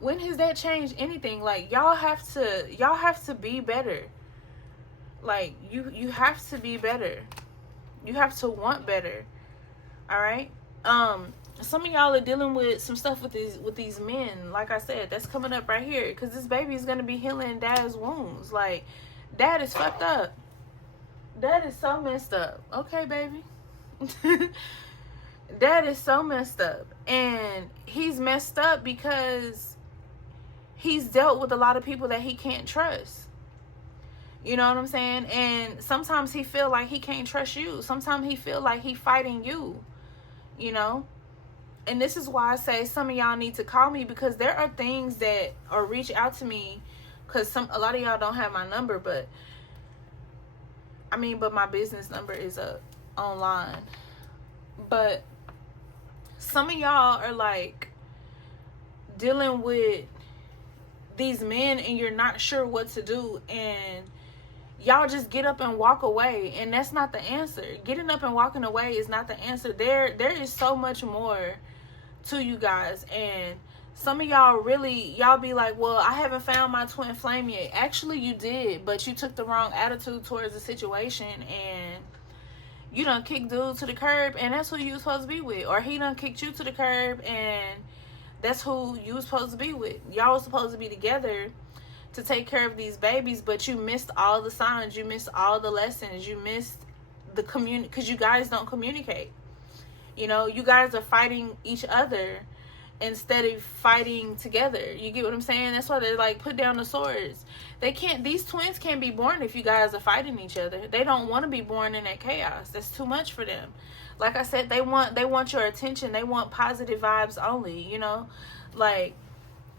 When has that changed anything? Like, y'all have to be better. Like, you have to be better. You have to want better. All right? Some of y'all are dealing with some stuff with these men. Like I said, that's coming up right here. Because this baby is going to be healing dad's wounds. Like, dad is fucked up. Dad is so messed up. Okay, baby. Dad is so messed up. And he's messed up because he's dealt with a lot of people that he can't trust. You know what I'm saying? And sometimes he feel like he can't trust you. Sometimes he feel like he fighting you. You know? And this is why I say some of y'all need to call me, because there are things that, or reach out to me, because a lot of y'all don't have my number, but my business number is up online. But some of y'all are like dealing with these men and you're not sure what to do, and y'all just get up and walk away, and that's not the answer. Getting up and walking away is not the answer. There is so much more to you guys, and Some of y'all really, y'all be like, well, I haven't found my twin flame yet. Actually, you did, but you took the wrong attitude towards the situation, and you done kicked dude to the curb, and that's who you was supposed to be with. Or he done kicked you to the curb, and that's who you was supposed to be with. Y'all was supposed to be together to take care of these babies, but you missed all the signs. You missed all the lessons. You missed the because you guys don't communicate. You know, you guys are fighting each other instead of fighting together. You get what I'm saying? That's why they're like, put down the swords. These twins can't be born if you guys are fighting each other. They don't want to be born in that chaos. That's too much for them. Like I said, they want your attention. They want positive vibes only, you know? Like,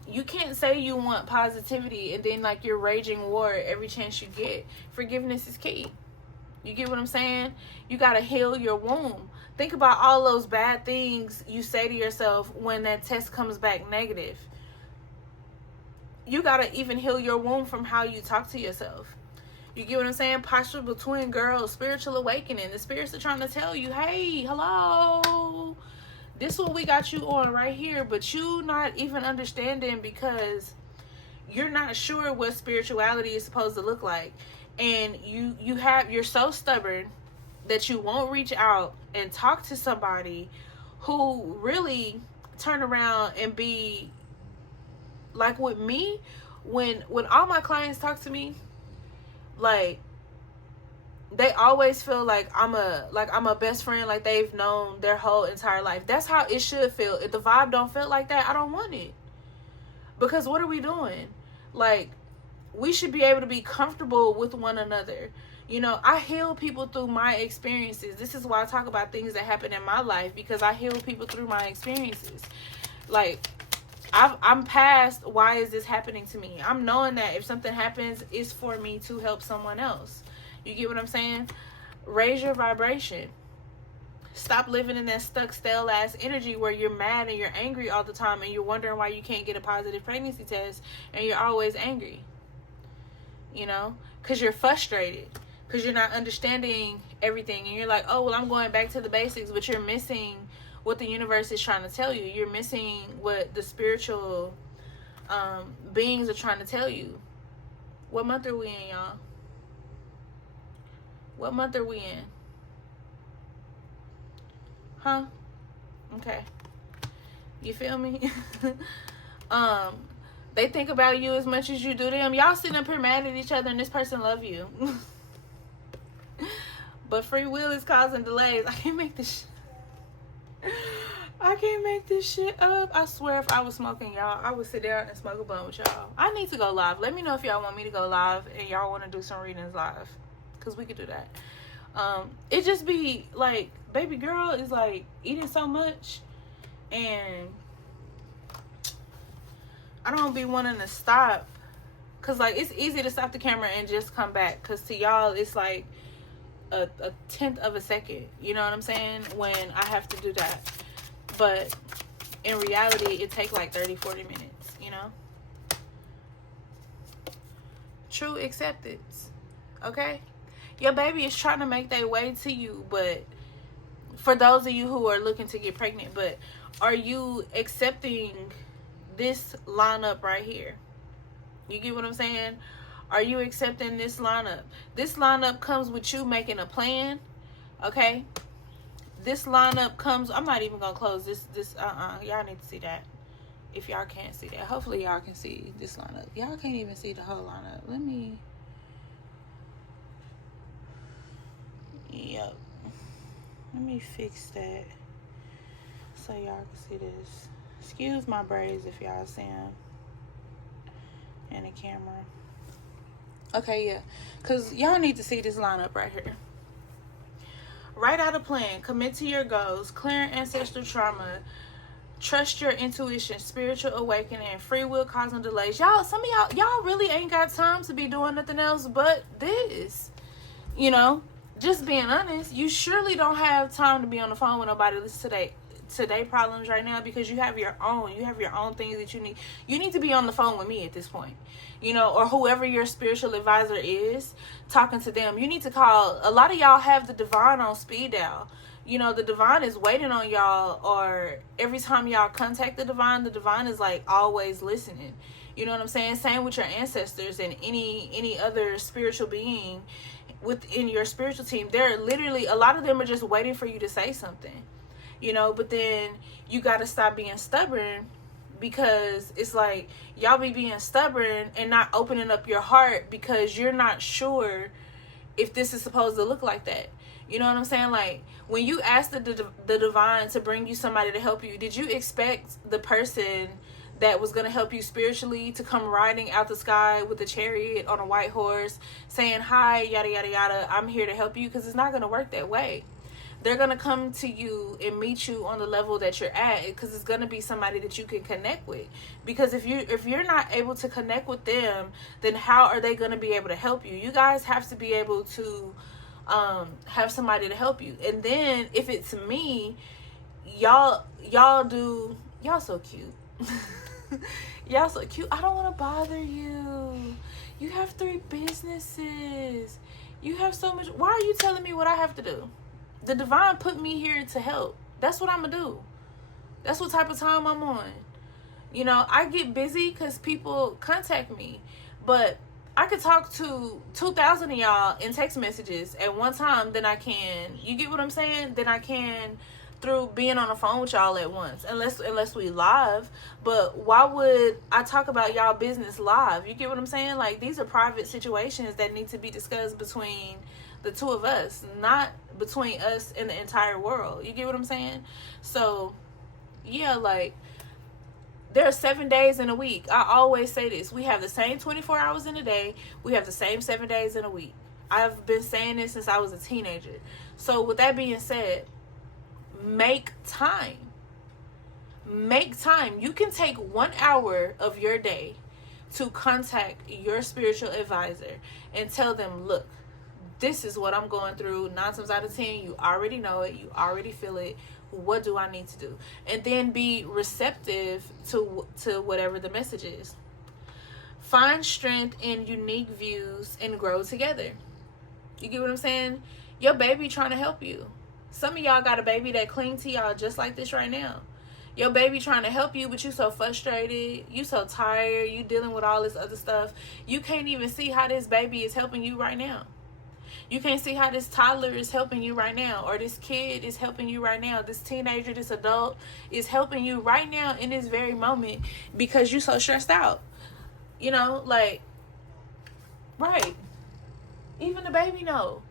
you can't say you want positivity and then like you're raging war every chance you get. Forgiveness is key. You get what I'm saying? You got to heal your womb. Think about all those bad things you say to yourself when that test comes back negative. You got to even heal your womb from how you talk to yourself. You get what I'm saying? Postural twin girls, spiritual awakening. The spirits are trying to tell you, hey, hello. This is what we got you on right here. But you not even understanding because you're not sure what spirituality is supposed to look like. And you're so stubborn that you won't reach out and talk to somebody who really turn around and be like with me. When all my clients talk to me, like, they always feel like I'm a best friend, like they've known their whole entire life. That's how it should feel. If the vibe don't feel like that, I don't want it. Because what are we doing? Like, we should be able to be comfortable with one another. You know, I heal people through my experiences. This is why I talk about things that happen in my life, because I heal people through my experiences. Like, I'm past why is this happening to me. I'm knowing that if something happens, it's for me to help someone else. You get what I'm saying? Raise your vibration. Stop living in that stuck, stale ass energy where you're mad and you're angry all the time and you're wondering why you can't get a positive pregnancy test and you're always angry. You know? Because you're frustrated. Because you're not understanding everything. And you're like, oh, well, I'm going back to the basics. But you're missing what the universe is trying to tell you. You're missing what the spiritual beings are trying to tell you. What month are we in, y'all? What month are we in? Huh? Okay. You feel me? They think about you as much as you do them. Y'all sitting up here mad at each other and this person love you. But free will is causing delays. I can't make this shit up. I swear if I was smoking, y'all, I would sit down and smoke a blunt with y'all. I need to go live. Let me know if y'all want me to go live and y'all want to do some readings live. Because we could do that. It just be like, baby girl is like eating so much. And I don't be wanting to stop. Because like, it's easy to stop the camera and just come back. Because to y'all, it's like a tenth of a second. You know what I'm saying? When I have to do that. But in reality, it take like 30-40 minutes, you know? True acceptance. Okay? Your baby is trying to make their way to you, but for those of you who are looking to get pregnant, but are you accepting this lineup right here? You get what I'm saying? Are you accepting this lineup? This lineup comes with you making a plan, okay? This lineup comes, I'm not even gonna close this, y'all need to see that. If y'all can't see that, hopefully y'all can see this lineup. Y'all can't even see the whole lineup. Yep. Let me fix that so y'all can see this. Excuse my braids if y'all see them in the camera. Okay, yeah. Because y'all need to see this lineup right here. Write out a plan. Commit to your goals. Clear ancestral trauma. Trust your intuition. Spiritual awakening. Free will causing delays. Y'all, some of y'all really ain't got time to be doing nothing else but this. You know? Just being honest, you surely don't have time to be on the phone with nobody. Listen to their problems right now, because you have your own things that you need to be on the phone with me at this point, you know, or whoever your spiritual advisor is, talking to them. You need to call. A lot of y'all have the divine on speed dial. You know, the divine is waiting on y'all, or every time y'all contact the divine is like always listening. You know what I'm saying? Same with your ancestors and any other spiritual being within your spiritual team. They're literally, a lot of them are just waiting for you to say something. You know, but then you got to stop being stubborn, because it's like y'all be being stubborn and not opening up your heart because you're not sure if this is supposed to look like that. You know what I'm saying? Like, when you ask the divine to bring you somebody to help you, did you expect the person that was going to help you spiritually to come riding out the sky with a chariot on a white horse saying, hi, yada, yada, yada, I'm here to help you? Because it's not going to work that way. They're going to come to you and meet you on the level that you're at, because it's going to be somebody that you can connect with. Because if you're not able to connect with them, then how are they going to be able to help you? You guys have to be able to have somebody to help you. And then if it's me, y'all so cute. Y'all so cute. I don't want to bother you. You have 3 businesses. You have so much. Why are you telling me what I have to do? The divine put me here to help. That's what I'm gonna do. That's what type of time I'm on. You know, I get busy because people contact me, but I could talk to 2,000 of y'all in text messages at one time than I can. You get what I'm saying? Than I can through being on the phone with y'all at once, unless we live. But why would I talk about y'all business live? You get what I'm saying? Like, these are private situations that need to be discussed between the 2 of us, not between us and the entire world. You get what I'm saying? So yeah, like, there are 7 days in a week. I always say this. We have the same 24 hours in a day. We have the same 7 days in a week. I've been saying this since I was a teenager. So with that being said, make time. Make time. You can take 1 hour of your day to contact your spiritual advisor and tell them, look, this is what I'm going through. 9 times out of 10, you already know it. You already feel it. What do I need to do? And then be receptive to whatever the message is. Find strength in unique views and grow together. You get what I'm saying? Your baby trying to help you. Some of y'all got a baby that cling to y'all just like this right now. Your baby trying to help you, but you so frustrated. You so tired. You dealing with all this other stuff. You can't even see how this baby is helping you right now. You can't see how this toddler is helping you right now, or this kid is helping you right now. This teenager, this adult is helping you right now in this very moment because you're so stressed out. You know, like, right. Even the baby know.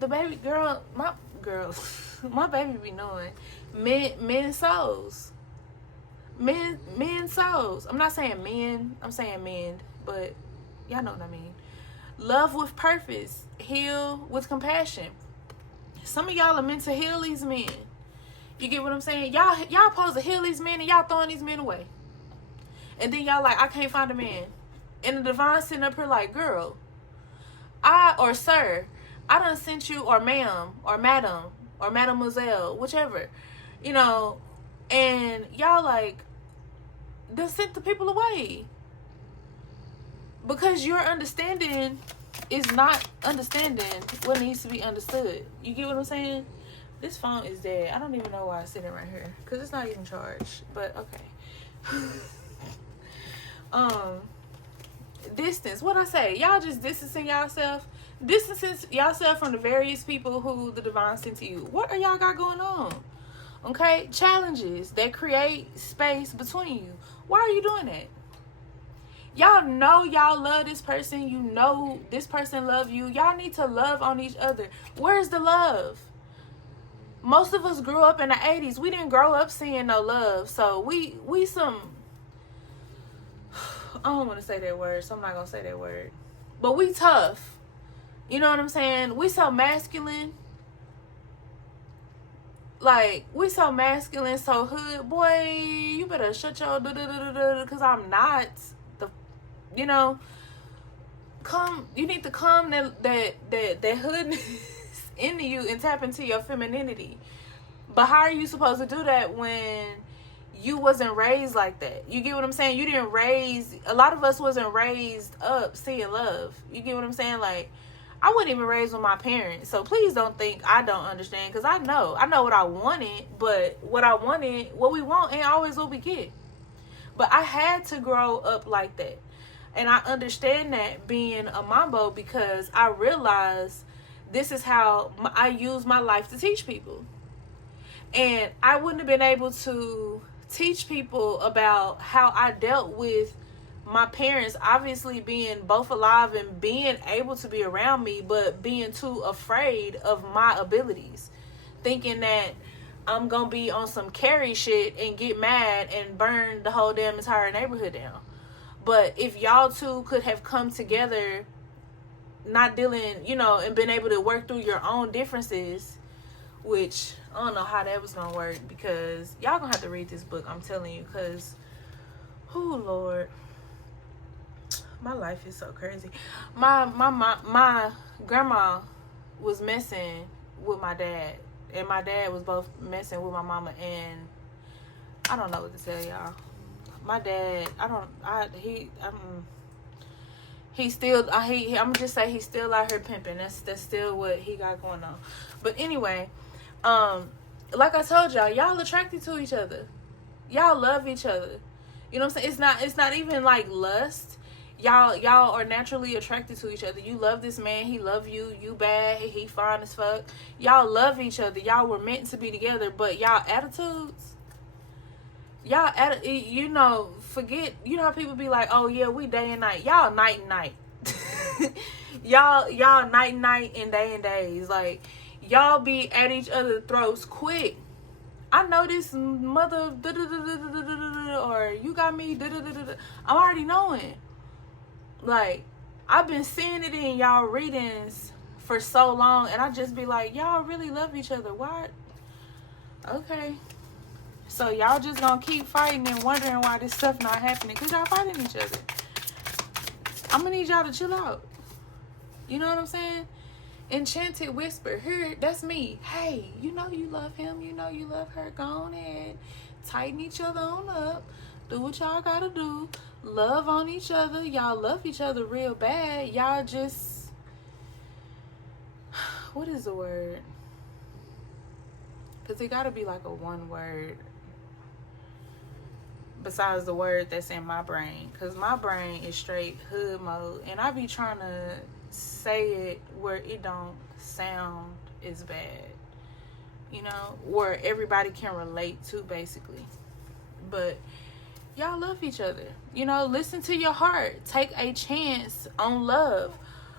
The baby girl, my baby be knowing. Men souls. Men souls. I'm not saying men, I'm saying men, but y'all know what I mean. Love with purpose. Heal with compassion. Some of y'all are meant to heal these men. You get what I'm saying? Y'all supposed to heal these men, and y'all throwing these men away. And then y'all like, I can't find a man. And the divine sitting up here like, girl, or sir, I done sent you, or ma'am, or madam, or mademoiselle, whichever. You know, and y'all like, they sent the people away. Because your understanding is not understanding what needs to be understood. You get what I'm saying? This phone is dead. I don't even know why it's sitting right here, because it's not even charged. But okay. Distance. What I say? Y'all just distancing yourself. Distancing yourself from the various people who the divine sent to you. What are y'all got going on? Okay? Challenges that create space between you. Why are you doing that? Y'all know y'all love this person. You know this person love you. Y'all need to love on each other. Where's the love? Most of us grew up in the 80s. We didn't grow up seeing no love. So we some... I don't want to say that word, so I'm not going to say that word. But we tough. You know what I'm saying? We so masculine. Like, we so masculine, so hood. Boy, you better shut your because I'm not... You know, you need to calm that hoodness into you and tap into your femininity. But how are you supposed to do that when you wasn't raised like that? You get what I'm saying? A lot of us wasn't raised up seeing love. You get what I'm saying? Like, I wasn't even raised with my parents, so please don't think I don't understand, because I know what I wanted, but what we want ain't always what we get. But I had to grow up like that, and I understand that being a mambo, because I realized this is how I use my life to teach people. And I wouldn't have been able to teach people about how I dealt with my parents obviously being both alive and being able to be around me, but being too afraid of my abilities, thinking that I'm gonna be on some Carrie shit and get mad and burn the whole damn entire neighborhood down. But if y'all two could have come together, not dealing, and been able to work through your own differences, which I don't know how that was gonna work, because y'all gonna have to read this book, I'm telling you, because oh Lord, my life is so crazy. My grandma was messing with my dad, and my dad was both messing with my mama, and I don't know what to tell y'all. My dad, he's still, I'm gonna just say he's still out here pimping. That's still what he got going on. But anyway, like I told y'all attracted to each other. Y'all love each other. You know what I'm saying? It's not even like lust. Y'all are naturally attracted to each other. You love this man, he love you. You bad, he fine as fuck. Y'all love each other. Y'all were meant to be together, but y'all attitudes, forget, how people be like, oh yeah, we day and night. Y'all night and night. y'all night and night and day and days. Like, y'all be at each other's throats quick. I know this mother, or you got me, I'm already knowing. Like, I've been seeing it in y'all readings for so long, and I just be like, y'all really love each other. What? Okay. So y'all just gonna keep fighting and wondering why this stuff not happening, because y'all fighting each other. I'm gonna need y'all to chill out. You know what I'm saying? Enchanted whisper, here, that's me. Hey, you love him, you love her. Go on ahead, tighten each other on up. Do what y'all gotta do. Love on each other. Y'all love each other real bad. Y'all just, what is the word? Because it gotta be like a one word besides the word that's in my brain, because my brain is straight hood mode, and I be trying to say it where it don't sound as bad, where everybody can relate to, basically. But y'all love each other. Listen to your heart. Take a chance on love.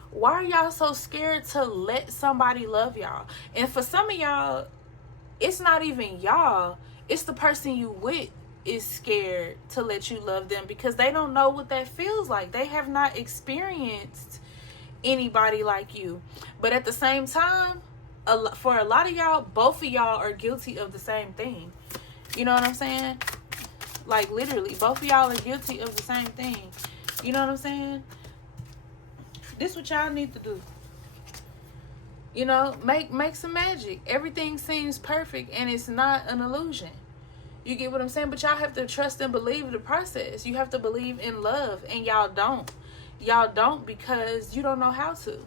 Why are y'all so scared to let somebody love y'all? And for some of y'all, it's not even y'all, it's the person you with is scared to let you love them, because they don't know what that feels like. They have not experienced anybody like you. But at the same time, for a lot of y'all, both of y'all are guilty of the same thing. You know what I'm saying? Like, literally, both of y'all are guilty of the same thing. You know what I'm saying? This what y'all need to do. Make some magic. Everything seems perfect, and it's not an illusion. You get what I'm saying? But y'all have to trust and believe the process. You have to believe in love, and y'all don't. Y'all don't, because you don't know how to.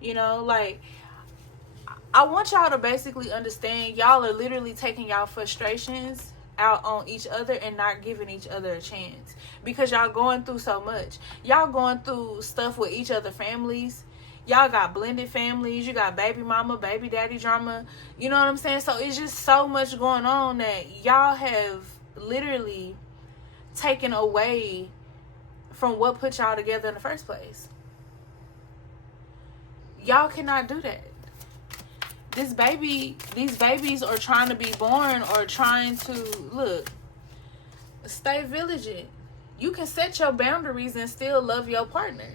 Like, I want y'all to basically understand, y'all are literally taking y'all frustrations out on each other and not giving each other a chance, because y'all going through so much. Y'all going through stuff with each other families. Y'all got blended families. You got baby mama, baby daddy drama. You know what I'm saying? So it's just so much going on that y'all have literally taken away from what put y'all together in the first place. Y'all cannot do that. These babies are trying to be born, or trying to, look, stay vigilant. You can set your boundaries and still love your partner.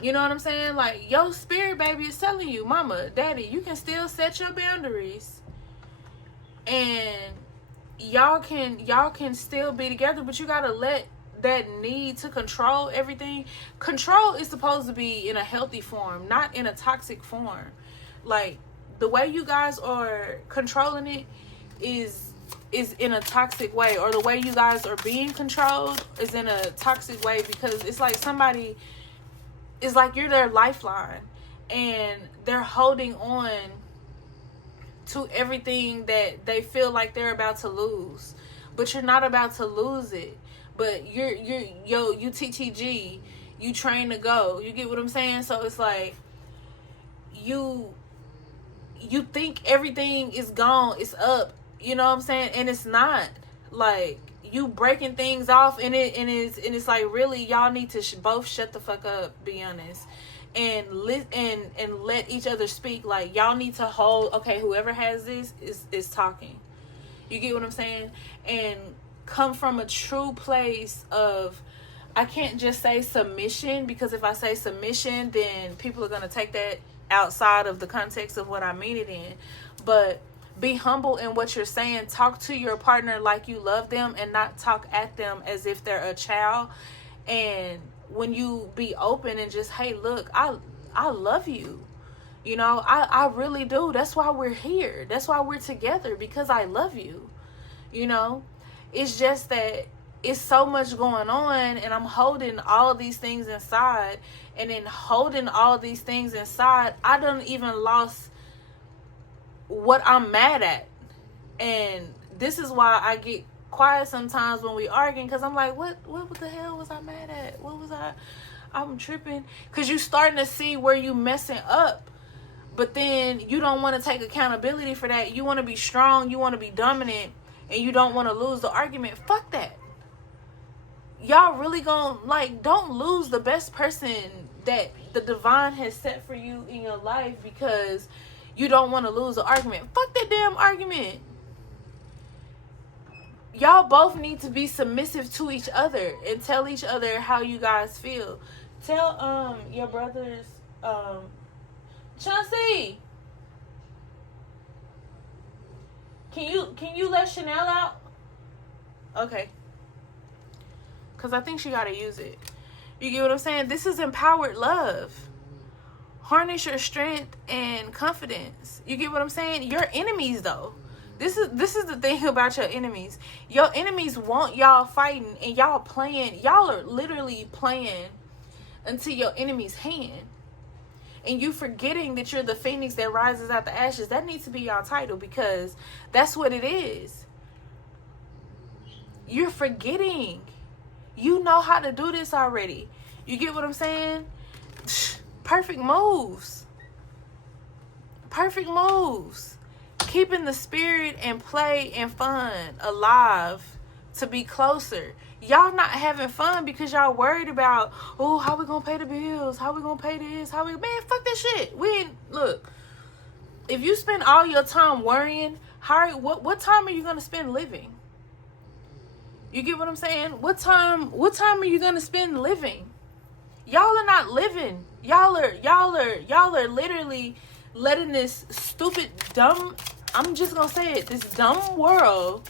You know what I'm saying? Like, your spirit baby is telling you, mama, daddy, you can still set your boundaries, and y'all can still be together, but you gotta let that need to control everything. Control is supposed to be in a healthy form, not in a toxic form. Like, the way you guys are controlling it is in a toxic way, or the way you guys are being controlled is in a toxic way, because it's like somebody it's like you're their lifeline, and they're holding on to everything that they feel like they're about to lose, but you're not about to lose it. But you TTG, you train to go. You get what I'm saying? So it's like you think everything is gone, it's up, you know what I'm saying? And it's not. Like, you breaking things off, and it's like, really, y'all need to both shut the fuck up, be honest, and let each other speak. Like, y'all need to hold, okay, whoever has this is talking. You get what I'm saying? And come from a true place of, I can't just say submission, because if I say submission, then people are going to take that outside of the context of what I mean it in. But be humble in what you're saying. Talk to your partner like you love them, and not talk at them as if they're a child. And when you be open and just, hey, look, I love you. You know, I really do. That's why we're here. That's why we're together, because I love you. You know, it's just that it's so much going on, and I'm holding all these things inside. And in holding all these things inside, I done even lost what I'm mad at. And this is why I get quiet sometimes when we arguing, because I'm like, what the hell was I mad at? I'm tripping. Because you starting to see where you messing up. But then you don't want to take accountability for that. You want to be strong, you want to be dominant, and you don't want to lose the argument. Fuck that. Y'all really gonna, like, don't lose the best person that the divine has set for you in your life because you don't want to lose the argument. Fuck that damn argument. Y'all both need to be submissive to each other and tell each other how you guys feel. Tell your brothers, Chauncey, can you let Chanel out? Okay. Because I think she got to use it. You get what I'm saying? This is empowered love. Harness your strength and confidence. You get what I'm saying? Your enemies, though. This is the thing about your enemies. Your enemies want y'all fighting, and y'all playing. Y'all are literally playing into your enemy's hand. And you forgetting that you're the phoenix that rises out the ashes. That needs to be y'all title, because that's what it is. You're forgetting. You know how to do this already. You get what I'm saying? Perfect moves. Perfect moves. Keeping the spirit and play and fun alive to be closer. Y'all not having fun because y'all worried about, oh, how we gonna pay the bills? How we gonna pay this? Man, fuck that shit. Look, if you spend all your time worrying, what time are you gonna spend living? You get what I'm saying? What time are you gonna spend living? Y'all are not living. Y'all are literally letting this stupid, dumb, I'm just gonna say it, this dumb world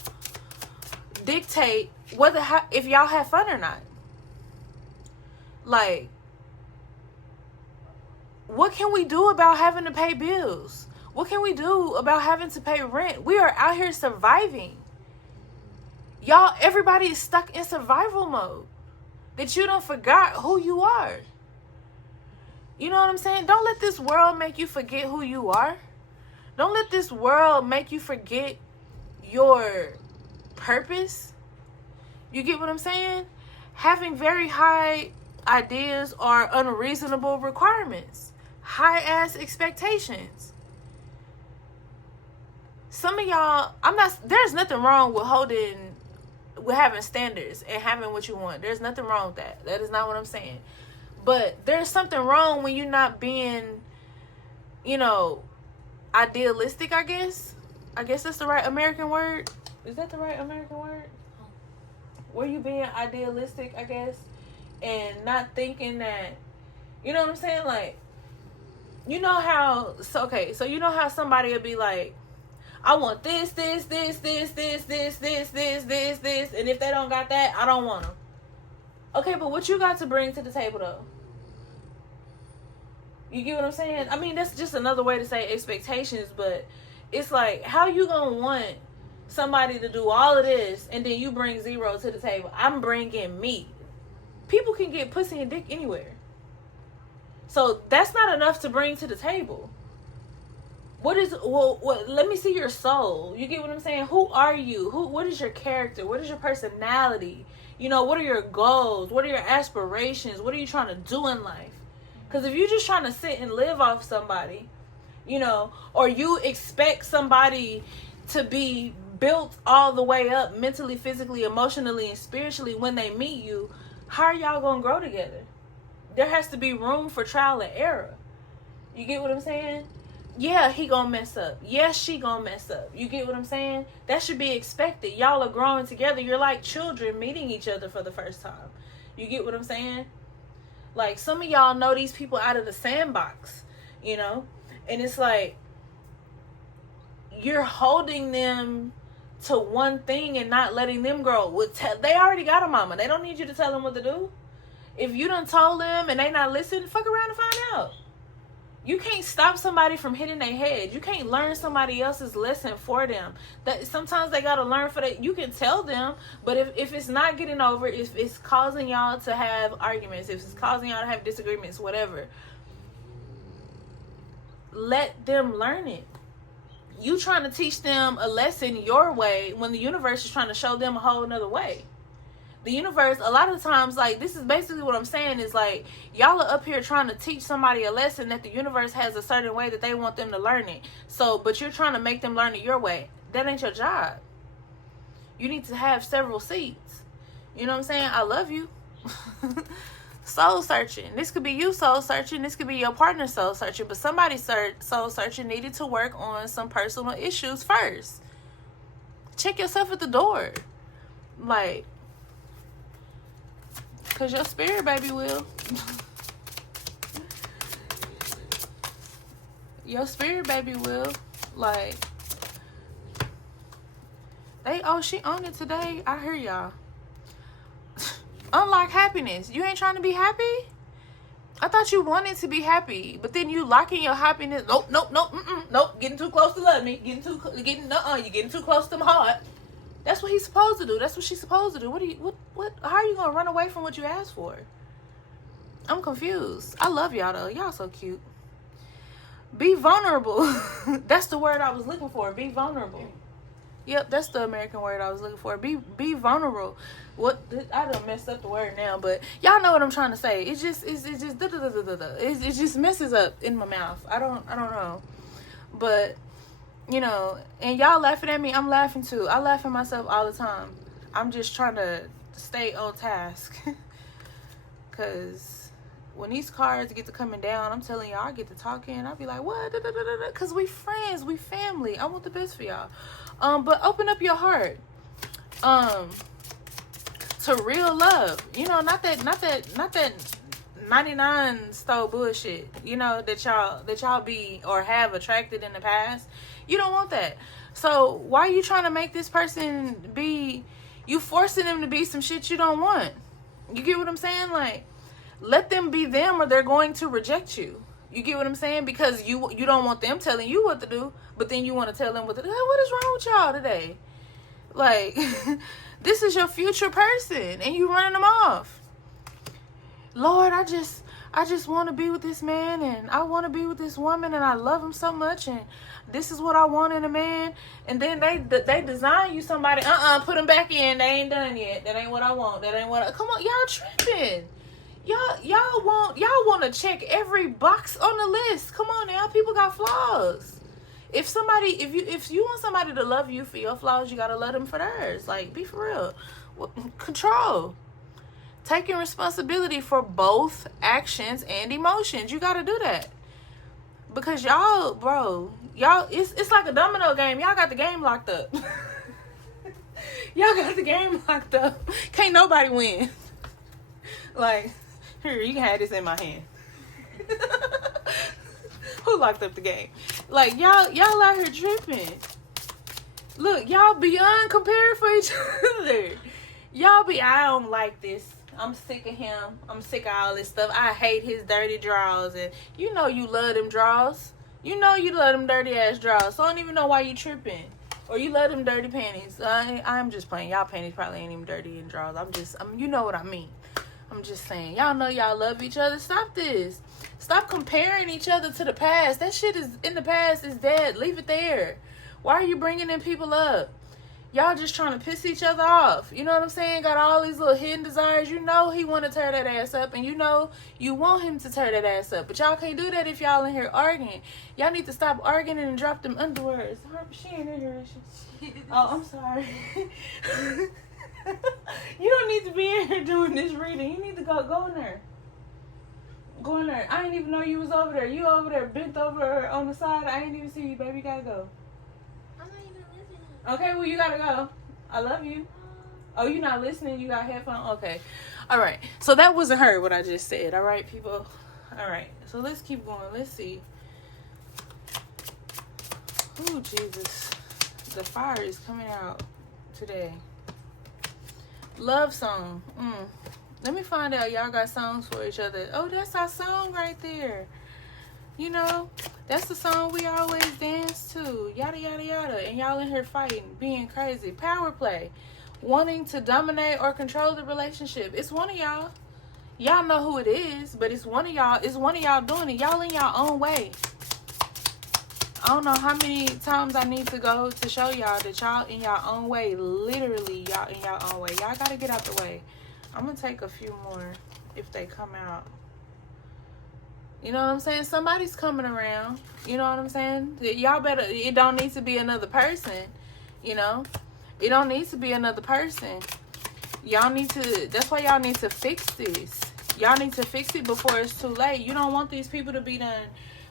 dictate if y'all have fun or not. Like, what can we do about having to pay bills? What can we do about having to pay rent? We are out here surviving. Y'all, everybody is stuck in survival mode. That you don't forgot who you are. You know what I'm saying? Don't let this world make you forget who you are. Don't let this world make you forget your purpose. You get what I'm saying? Having very high ideas are unreasonable requirements. High ass expectations. Some of y'all, there's nothing wrong with having standards and having what you want. There's nothing wrong with that. That is not what I'm saying. But there's something wrong when you're not being, idealistic, I guess. I guess that's the right American word. Is that the right American word? Where you being idealistic, I guess, and not thinking that, you know what I'm saying? Like, you know how somebody will be like, I want this, and if they don't got that, I don't want them. Okay, but what you got to bring to the table, though? You get what I'm saying? I mean, that's just another way to say expectations, but it's like, how you gonna want somebody to do all of this, and then you bring zero to the table? I'm bringing me. People can get pussy and dick anywhere. So that's not enough to bring to the table. Let me see your soul. You get what I'm saying? Who are you? What is your character? What is your personality? You know, what are your goals? What are your aspirations? What are you trying to do in life? Because if you're just trying to sit and live off somebody, you know, or you expect somebody to be built all the way up mentally, physically, emotionally, and spiritually when they meet you, how are y'all going to grow together? There has to be room for trial and error. You get what I'm saying? Yeah, he gonna mess up. Yes, she gonna mess up. You get what I'm saying? That should be expected. Y'all are growing together. You're like children meeting each other for the first time. You get what I'm saying? Like, some of y'all know these people out of the sandbox, you know? And it's like, you're holding them to one thing and not letting them grow. They already got a mama. They don't need you to tell them what to do. If you done told them and they not listening, fuck around and find out. You can't stop somebody from hitting their head. You can't learn somebody else's lesson for them. That sometimes they gotta learn for that. You can tell them, but if it's not getting over, if it's causing y'all to have arguments, if it's causing y'all to have disagreements, whatever, let them learn it. You trying to teach them a lesson your way when the universe is trying to show them a whole another way. The universe, a lot of times, like, this is basically what I'm saying, is like, y'all are up here trying to teach somebody a lesson that the universe has a certain way that they want them to learn it. So, but you're trying to make them learn it your way. That ain't your job. You need to have several seats. You know what I'm saying? I love you. Soul searching. This could be you soul searching. This could be your partner soul searching. But somebody soul searching needed to work on some personal issues first. Check yourself at the door. Like, because your spirit baby will. Your spirit baby will. Like, she on it today. I hear y'all. Unlock happiness. You ain't trying to be happy? I thought you wanted to be happy, but then you locking your happiness. Nope. Getting too close to love me. You're getting too close to my heart. That's what he's supposed to do. That's what she's supposed to do. How are you gonna run away from what you asked for? I'm confused. I love y'all though. Y'all so cute. Be vulnerable. That's the word I was looking for. Be vulnerable. Yep, that's the American word I was looking for. Be vulnerable. I done messed up the word now, but y'all know what I'm trying to say. It just messes up in my mouth. I don't know. But, you know, and y'all laughing at me, I'm laughing too. I laugh at myself all the time. I'm just trying to stay on task. Because when these cards get to coming down, I'm telling y'all, I get to talking. I'll be like, what? Because we friends. We family. I want the best for y'all. But open up your heart. To real love. You know, not that 99 stole bullshit, you know, that y'all be or have attracted in the past. You don't want that. So why are you trying to make this person be, you forcing them to be some shit you don't want? You get what I'm saying? Like, let them be them or they're going to reject you. You get what I'm saying? Because you don't want them telling you what to do, but then you want to tell them what to do. Hey, what is wrong with y'all today? Like, this is your future person and you running them off. Lord, I just want to be with this man and I want to be with this woman and I love him so much and this is what I want in a man. And then they design you somebody, put them back in. They ain't done yet. That ain't what I want. That ain't what I, come on, y'all tripping. Y'all want to check every box on the list. Come on now, people got flaws. If you want somebody to love you for your flaws, you got to love them for theirs. Like, be for real. Control. Taking responsibility for both actions and emotions. You got to do that. Because y'all, it's like a domino game. Y'all got the game locked up. Y'all got the game locked up. Can't nobody win. Like, here, you can have this in my hand. Who locked up the game? Like, y'all out here tripping. Look, y'all beyond compared for each other. I don't like this. I'm sick of him. I'm sick of all this stuff. I hate his dirty drawers. And you know you love them drawers. You know you love them dirty ass drawers. So I don't even know why you tripping. Or you love them dirty panties. I'm just playing. Y'all panties probably ain't even dirty in drawers. You know what I mean. I'm just saying. Y'all know y'all love each other. Stop this. Stop comparing each other to the past. That shit is in the past, is dead. Leave it there. Why are you bringing in people up? Y'all just trying to piss each other off. You know what I'm saying? Got all these little hidden desires. You know he want to tear that ass up, and you know you want him to tear that ass up. But y'all can't do that if y'all in here arguing. Y'all need to stop arguing and drop them underwears. She ain't in here, is she? Oh, I'm sorry. You don't need to be in here doing this reading. You need to go in there. Go in there. I didn't even know you was over there. You over there bent over on the side. I ain't even see you, baby. You gotta go. Okay, well, you gotta go. I love you. Oh, you not listening? You got headphones? Okay. All right. So that wasn't her, what I just said. All right, people? All right. So let's keep going. Let's see. Oh, Jesus. The fire is coming out today. Love song. Let me find out y'all got songs for each other. Oh, that's our song right there. You know, that's the song we always dance to. Yada, yada, yada. And y'all in here fighting, being crazy. Power play. Wanting to dominate or control the relationship. It's one of y'all. Y'all know who it is, but it's one of y'all. It's one of y'all doing it. Y'all in y'all own way. I don't know how many times I need to go to show y'all that y'all in y'all own way. Literally, y'all in y'all own way. Y'all got to get out the way. I'm going to take a few more if they come out. You know what I'm saying? Somebody's coming around. You know what I'm saying? Y'all better, it don't need to be another person. You know? It don't need to be another person. Y'all need to, that's why y'all need to fix this. Y'all need to fix it before it's too late. You don't want these people to be done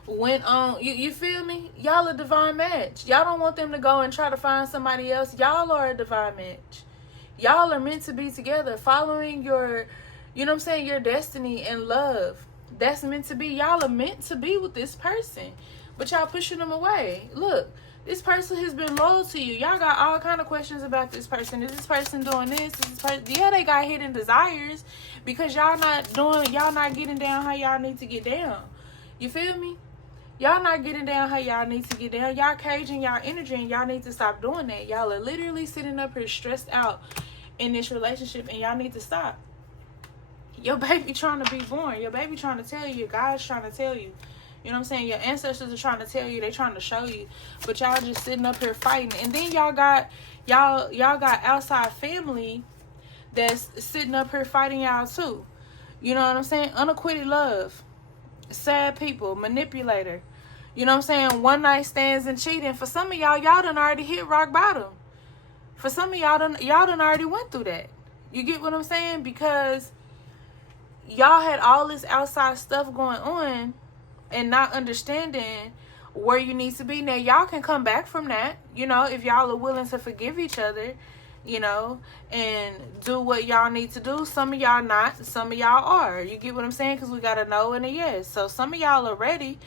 went on. You feel me? Y'all a divine match. Y'all don't want them to go and try to find somebody else. Y'all are a divine match. Y'all are meant to be together, following your, you know what I'm saying, your destiny and love. That's meant to be. Y'all are meant to be with this person, but y'all pushing them away. Look, this person has been loyal to you. Y'all got all kind of questions about this person. Is this person doing this? Is this person? Yeah, they got hidden desires because y'all not getting down how y'all need to get down. You feel me? Y'all not getting down how y'all need to get down. Y'all caging y'all energy, and y'all need to stop doing that. Y'all are literally sitting up here stressed out in this relationship, and y'all need to stop. Your baby trying to be born. Your baby trying to tell you. God's trying to tell you. You know what I'm saying? Your ancestors are trying to tell you. They trying to show you. But y'all just sitting up here fighting. And then y'all got outside family that's sitting up here fighting y'all too. You know what I'm saying? Unacquitted love. Sad people. Manipulator. You know what I'm saying? One night stands and cheating. For some of y'all done already hit rock bottom. For some of y'all done already went through that. You get what I'm saying? Because y'all had all this outside stuff going on and not understanding where you need to be. Now, y'all can come back from that, you know, if y'all are willing to forgive each other, you know, and do what y'all need to do. Some of y'all not, some of y'all are. You get what I'm saying? Because we got a no and a yes. So some of y'all are ready,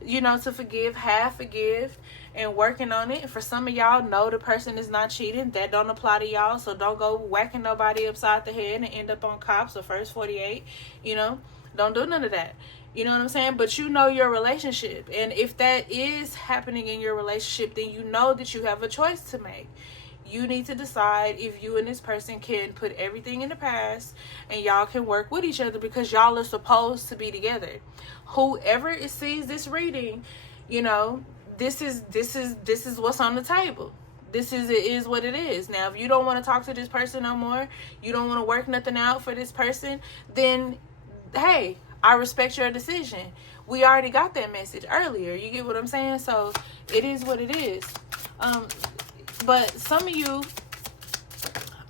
you know, to forgive, half forgive, and working on it. For some of y'all, no, the person is not cheating. That don't apply to y'all. So don't go whacking nobody upside the head and end up on cops or first 48. You know, don't do none of that. You know what I'm saying? But you know your relationship. And if that is happening in your relationship, then you know that you have a choice to make. You need to decide if you and this person can put everything in the past and y'all can work with each other, because y'all are supposed to be together. Whoever sees this reading, you know, this is what's on the table. It is what it is. Now, if you don't want to talk to this person no more, you don't want to work nothing out for this person, then hey, I respect your decision. We already got that message earlier. You get what I'm saying? So it is what it is. But some of you,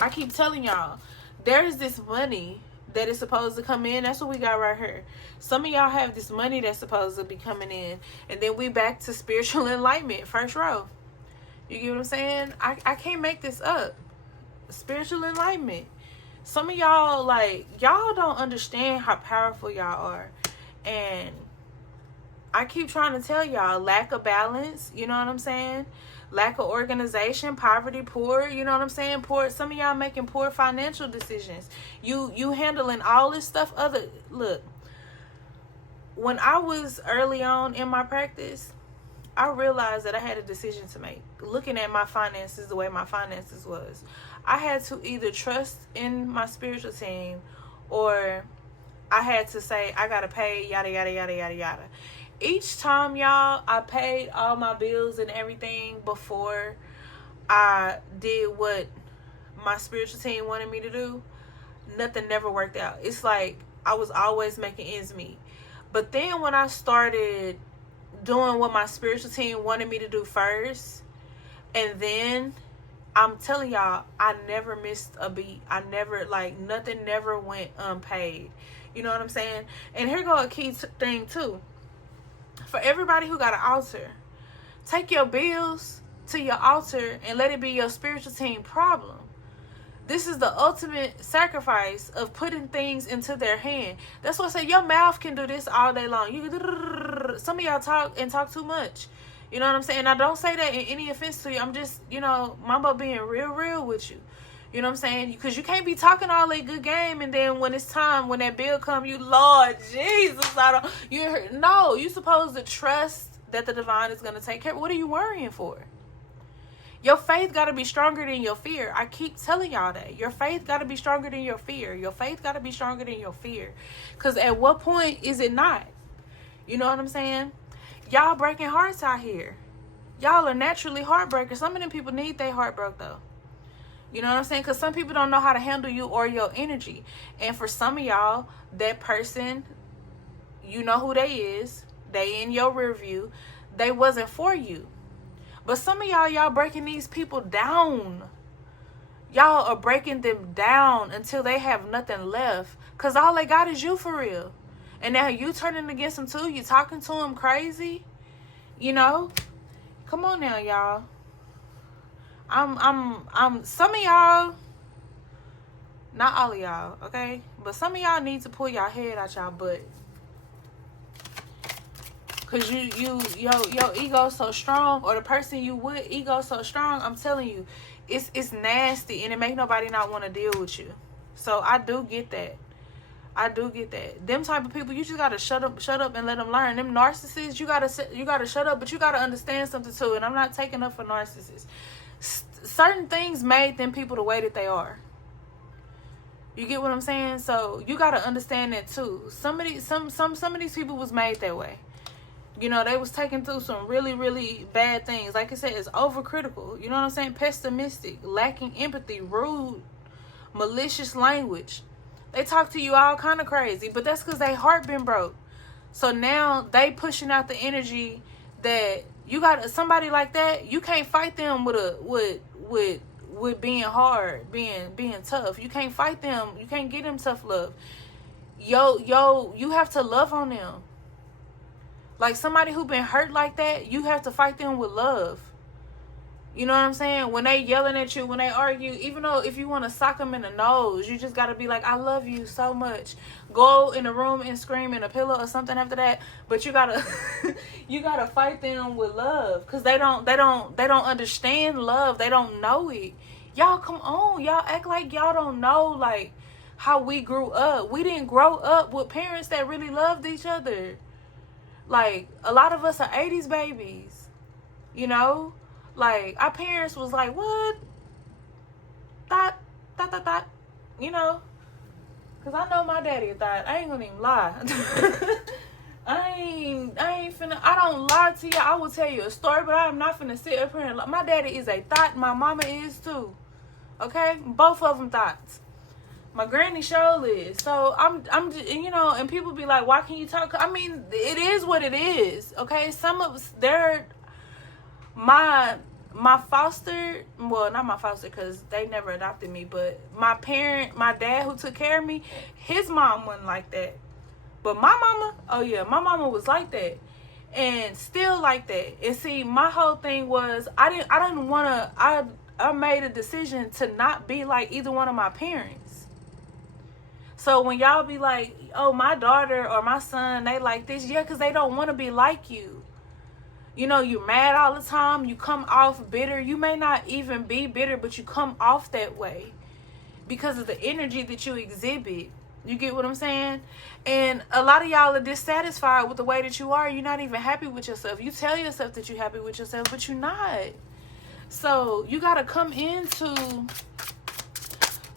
I keep telling y'all, there's this money that is supposed to come in. That's what we got right here. Some of y'all have this money that's supposed to be coming in. And then we back to spiritual enlightenment, first row. You get what I'm saying? I can't make this up. Spiritual enlightenment. Some of y'all, like, y'all don't understand how powerful y'all are. And I keep trying to tell y'all, lack of balance, you know what I'm saying? Lack of organization, poverty, poor, you know what I'm saying? Poor. Some of y'all making poor financial decisions. You handling all this stuff. Look, when I was early on in my practice, I realized that I had a decision to make. Looking at my finances, the way my finances was, I had to either trust in my spiritual team, or I had to say, I gotta pay, yada, yada, yada, yada, yada. Each time, y'all, I paid all my bills and everything before I did what my spiritual team wanted me to do. Nothing never worked out. It's like I was always making ends meet. But then when I started doing what my spiritual team wanted me to do first, and then I'm telling y'all, I never missed a beat. I never, like, nothing never went unpaid. You know what I'm saying? And here go a key thing too. For everybody who got an altar, take your bills to your altar and let it be your spiritual team problem. This is the ultimate sacrifice of putting things into their hand. That's why I say your mouth can do this all day long. Some of y'all talk too much. You know what I'm saying? I don't say that in any offense to you. I'm just, Mamba being real with you. You know what I'm saying? Because you can't be talking all that good game, and then when it's time, when that bill come, you, Lord Jesus, no, you're supposed to trust that the divine is going to take care. What are you worrying for? Your faith got to be stronger than your fear. I keep telling y'all that. Your faith got to be stronger than your fear. Your faith got to be stronger than your fear. Because at what point is it not? You know what I'm saying? Y'all breaking hearts out here. Y'all are naturally heartbreakers. Some of them people need their heart broke, though. You know what I'm saying? Because some people don't know how to handle you or your energy. And for some of y'all, that person, you know who they is. They in your rear view. They wasn't for you. But some of y'all breaking these people down. Y'all are breaking them down until they have nothing left. Because all they got is you for real. And now you turning against them too. You talking to them crazy. Come on now, y'all. I'm some of y'all, not all of y'all, okay? But some of y'all need to pull y'all head out y'all butt. Cause your ego so strong, or the person you with ego so strong, I'm telling you, it's nasty, and it make nobody not want to deal with you. So I do get that. Them type of people, you just gotta shut up and let them learn. Them narcissists, you gotta shut up, but you gotta understand something too. And I'm not taking up for narcissists. Certain things made them people the way that they are. You get what I'm saying? So you gotta understand that too. Some of these people was made that way. They was taken through some really, really bad things. Like I said, it's overcritical. You know what I'm saying? Pessimistic, lacking empathy, rude, malicious language. They talk to you all kind of crazy, but that's because their heart been broke. So now they pushing out the energy that you got. Somebody like that, you can't fight them with being hard, being tough. You can't fight them. You can't get them tough love. You have to love on them. Like somebody who been hurt like that, you have to fight them with love. You know what I'm saying? When they yelling at you, when they argue, even though if you want to sock them in the nose, you just got to be like, I love you so much. Go in the room and scream in a pillow or something after that. But you got to you got to fight them with love, cuz they don't understand love. They don't know it. Y'all come on. Y'all act like y'all don't know like how we grew up. We didn't grow up with parents that really loved each other. Like a lot of us are 80s babies. Like, our parents was like, what? Thought. Because I know my daddy thought. I ain't gonna even lie. I ain't finna, I don't lie to you. I will tell you a story, but I am not finna sit up here and lie. My daddy is a thought. My mama is too. Okay? Both of them thoughts. My granny sure is. So, I'm just, and people be like, why can't you talk? I mean, it is what it is. Okay? Some of us, my foster, well, not my foster because they never adopted me, but my dad who took care of me, his mom wasn't like that. But my mama, oh yeah, my mama was like that and still like that. And see, my whole thing was I didn't want to, I made a decision to not be like either one of my parents. So when y'all be like, oh, my daughter or my son, they like this, yeah, because they don't want to be like you. You're mad all the time. You come off bitter. You may not even be bitter, but you come off that way because of the energy that you exhibit. You get what I'm saying? And a lot of y'all are dissatisfied with the way that you are. You're not even happy with yourself. You tell yourself that you're happy with yourself, but you're not. So you got to come into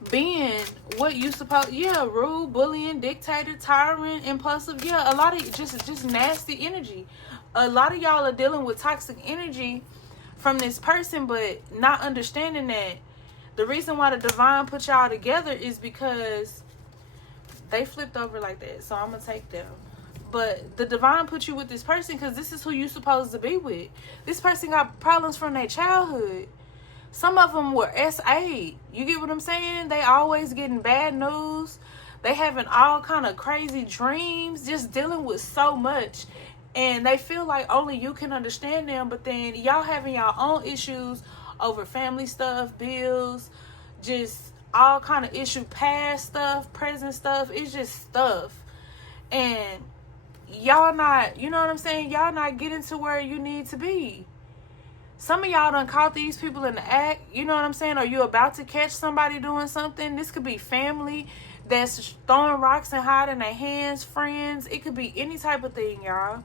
being what you supposed, rude, bullying, dictator, tyrant, impulsive, a lot of just nasty energy. A lot of y'all are dealing with toxic energy from this person, but not understanding that the reason why the divine put y'all together is because they flipped over like that. So I'm gonna take them. But the divine put you with this person because this is who you supposed to be with. This person got problems from their childhood. Some of them were S8. You get what I'm saying? They always getting bad news. They having all kind of crazy dreams, just dealing with so much. And they feel like only you can understand them. But then y'all having y'all own issues over family stuff, bills, just all kind of issue, past stuff, present stuff. It's just stuff. And y'all not, you know what I'm saying? Y'all not getting to where you need to be. Some of y'all done caught these people in the act, you know what I'm saying? Or you about to catch somebody doing something. This could be family that's throwing rocks and hiding their hands, friends. It could be any type of thing, y'all.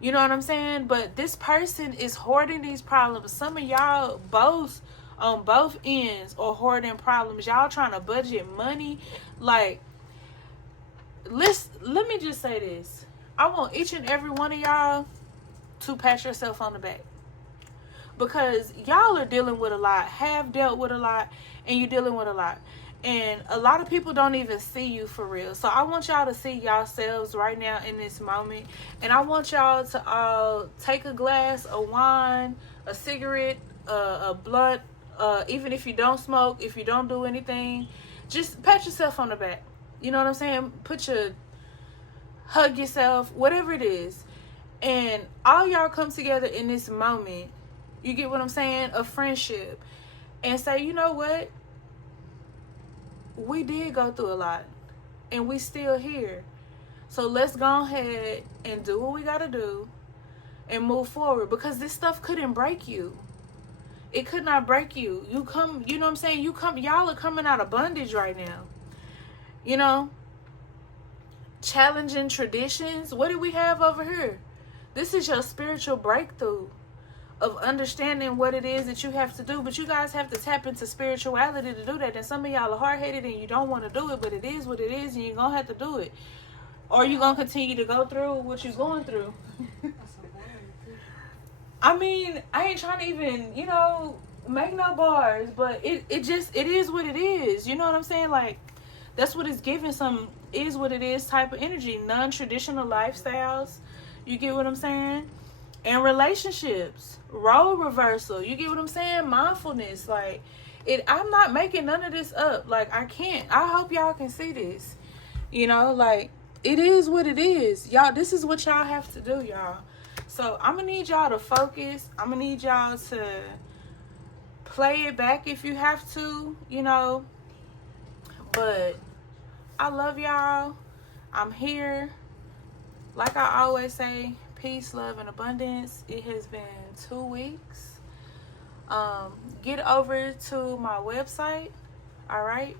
You know what I'm saying? But this person is hoarding these problems. Some of y'all both on both ends are hoarding problems. Y'all trying to budget money. Like, let me just say this. I want each and every one of y'all to pat yourself on the back. Because y'all are dealing with a lot, have dealt with a lot, and you're dealing with a lot. And a lot of people don't even see you for real. So I want y'all to see yourselves right now in this moment. And I want y'all to all take a glass of wine, a cigarette, a blunt, even if you don't smoke, if you don't do anything, just pat yourself on the back. You know what I'm saying? Hug yourself, whatever it is. And all y'all come together in this moment. You get what I'm saying? A friendship. And say, you know what? We did go through a lot. And we still here. So let's go ahead and do what we got to do. And move forward. Because this stuff couldn't break you. It could not break you. You come, you know what I'm saying? Y'all are coming out of bondage right now. You know? Challenging traditions. What do we have over here? This is your spiritual breakthrough. Of understanding what it is that you have to do. But you guys have to tap into spirituality to do that. And some of y'all are hard-headed and you don't want to do it. But it is what it is and you're going to have to do it. Or you're going to continue to go through what you're going through. I mean, I ain't trying to even, make no bars. But it is what it is. You know what I'm saying? Like, that's what it's giving some is what it is type of energy. Non-traditional lifestyles. You get what I'm saying? And relationships, role reversal, you get what I'm saying? Mindfulness, like, I'm not making none of this up. Like, I can't. I hope y'all can see this. Like, it is what it is. Y'all, this is what y'all have to do, y'all. So, I'm going to need y'all to focus. I'm going to need y'all to play it back if you have to, But I love y'all. I'm here. Like I always say, peace, love, and abundance. It has been 2 weeks. Get over to my website. All right,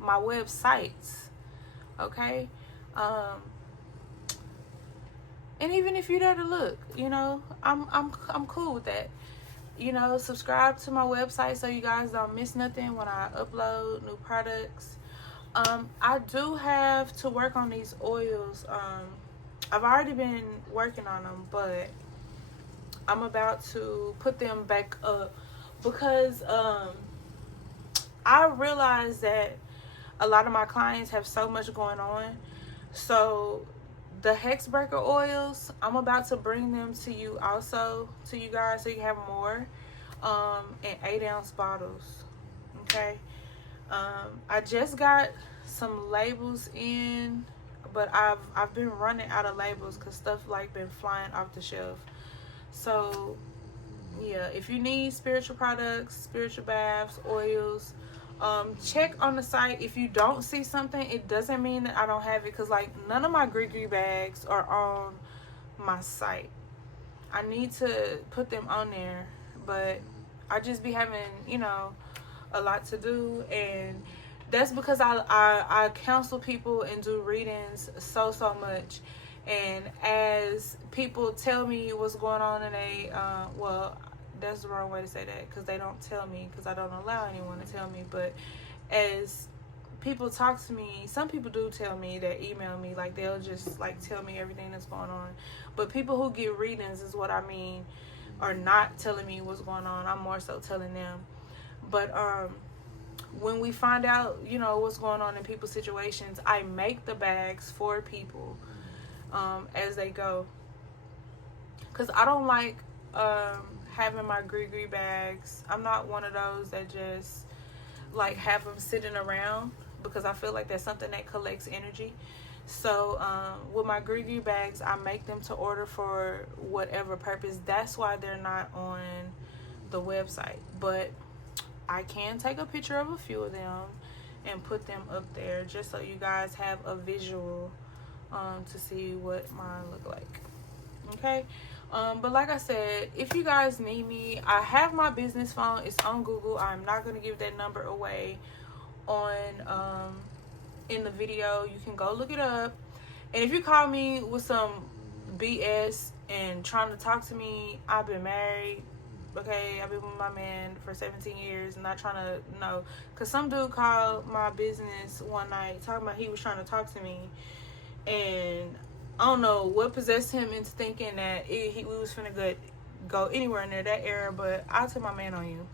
my websites. Okay, and even if you're there to look, I'm cool with that. Subscribe to my website so you guys don't miss nothing when I upload new products. I do have to work on these oils. I've already been working on them, but I'm about to put them back up because I realize that a lot of my clients have so much going on. So the Hex Breaker oils, I'm about to bring them to you also, to you guys, so you have more in 8-ounce bottles. Okay. I just got some labels in, but I've been running out of labels because stuff like been flying off the shelf. So yeah, if you need spiritual products, spiritual baths, oils, check on the site. If you don't see something, it doesn't mean that I don't have it, because like none of my Gree bags are on my site. I need to put them on there, but I just be having a lot to do, and that's because I counsel people and do readings so much. And as people tell me what's going on and they well, that's the wrong way to say that, because they don't tell me, because I don't allow anyone to tell me. But as people talk to me, some people do tell me that email me, like they'll just like tell me everything that's going on. But people who get readings is what I mean, are not telling me what's going on. I'm more so telling them. But when we find out, you know, what's going on in people's situations, I make the bags for people as they go. Because I don't like having my gree bags. I'm not one of those that just like have them sitting around, because I feel like that's something that collects energy. So with my gree bags, I make them to order for whatever purpose. That's why they're not on the website. But I can take a picture of a few of them and put them up there just so you guys have a visual to see what mine look like. Okay. But like I said, if you guys need me, I have my business phone. It's on Google. I'm not going to give that number away on in the video. You can go look it up. And if you call me with some BS and trying to talk to me, I've been married. Okay, I've been with my man for 17 years, not trying to know. Because some dude called my business one night talking about he was trying to talk to me. And I don't know what possessed him into thinking that we was finna go anywhere near that era, but I'll tell my man on you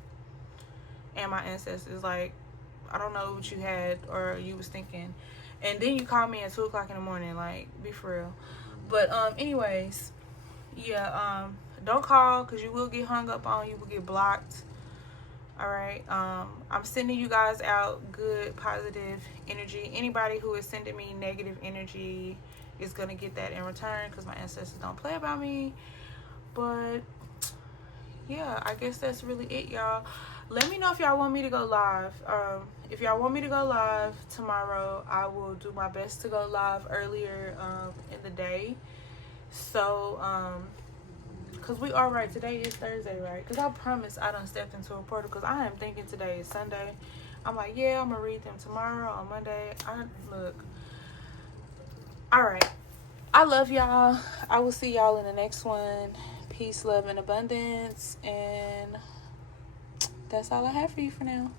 and my ancestors. Like, I don't know what you had or you was thinking. And then you call me at 2 o'clock in the morning. Like, be for real. But anyways, yeah, don't call, because you will get hung up on. You will get blocked. Alright, I'm sending you guys out good, positive energy. Anybody who is sending me negative energy is gonna get that in return, because my ancestors don't play about me. But yeah, I guess that's really it, y'all. Let me know if y'all want me to go live. If y'all want me to go live tomorrow, I will do my best to go live earlier in the day. So because we are right, today is Thursday, right? Because I promise I done stepped into a portal, because I am thinking today is Sunday. I'm like, yeah, I'm gonna read them tomorrow on Monday. Look. Alright, I love y'all. I will see y'all in the next one. Peace, love, and abundance. And that's all I have for you for now.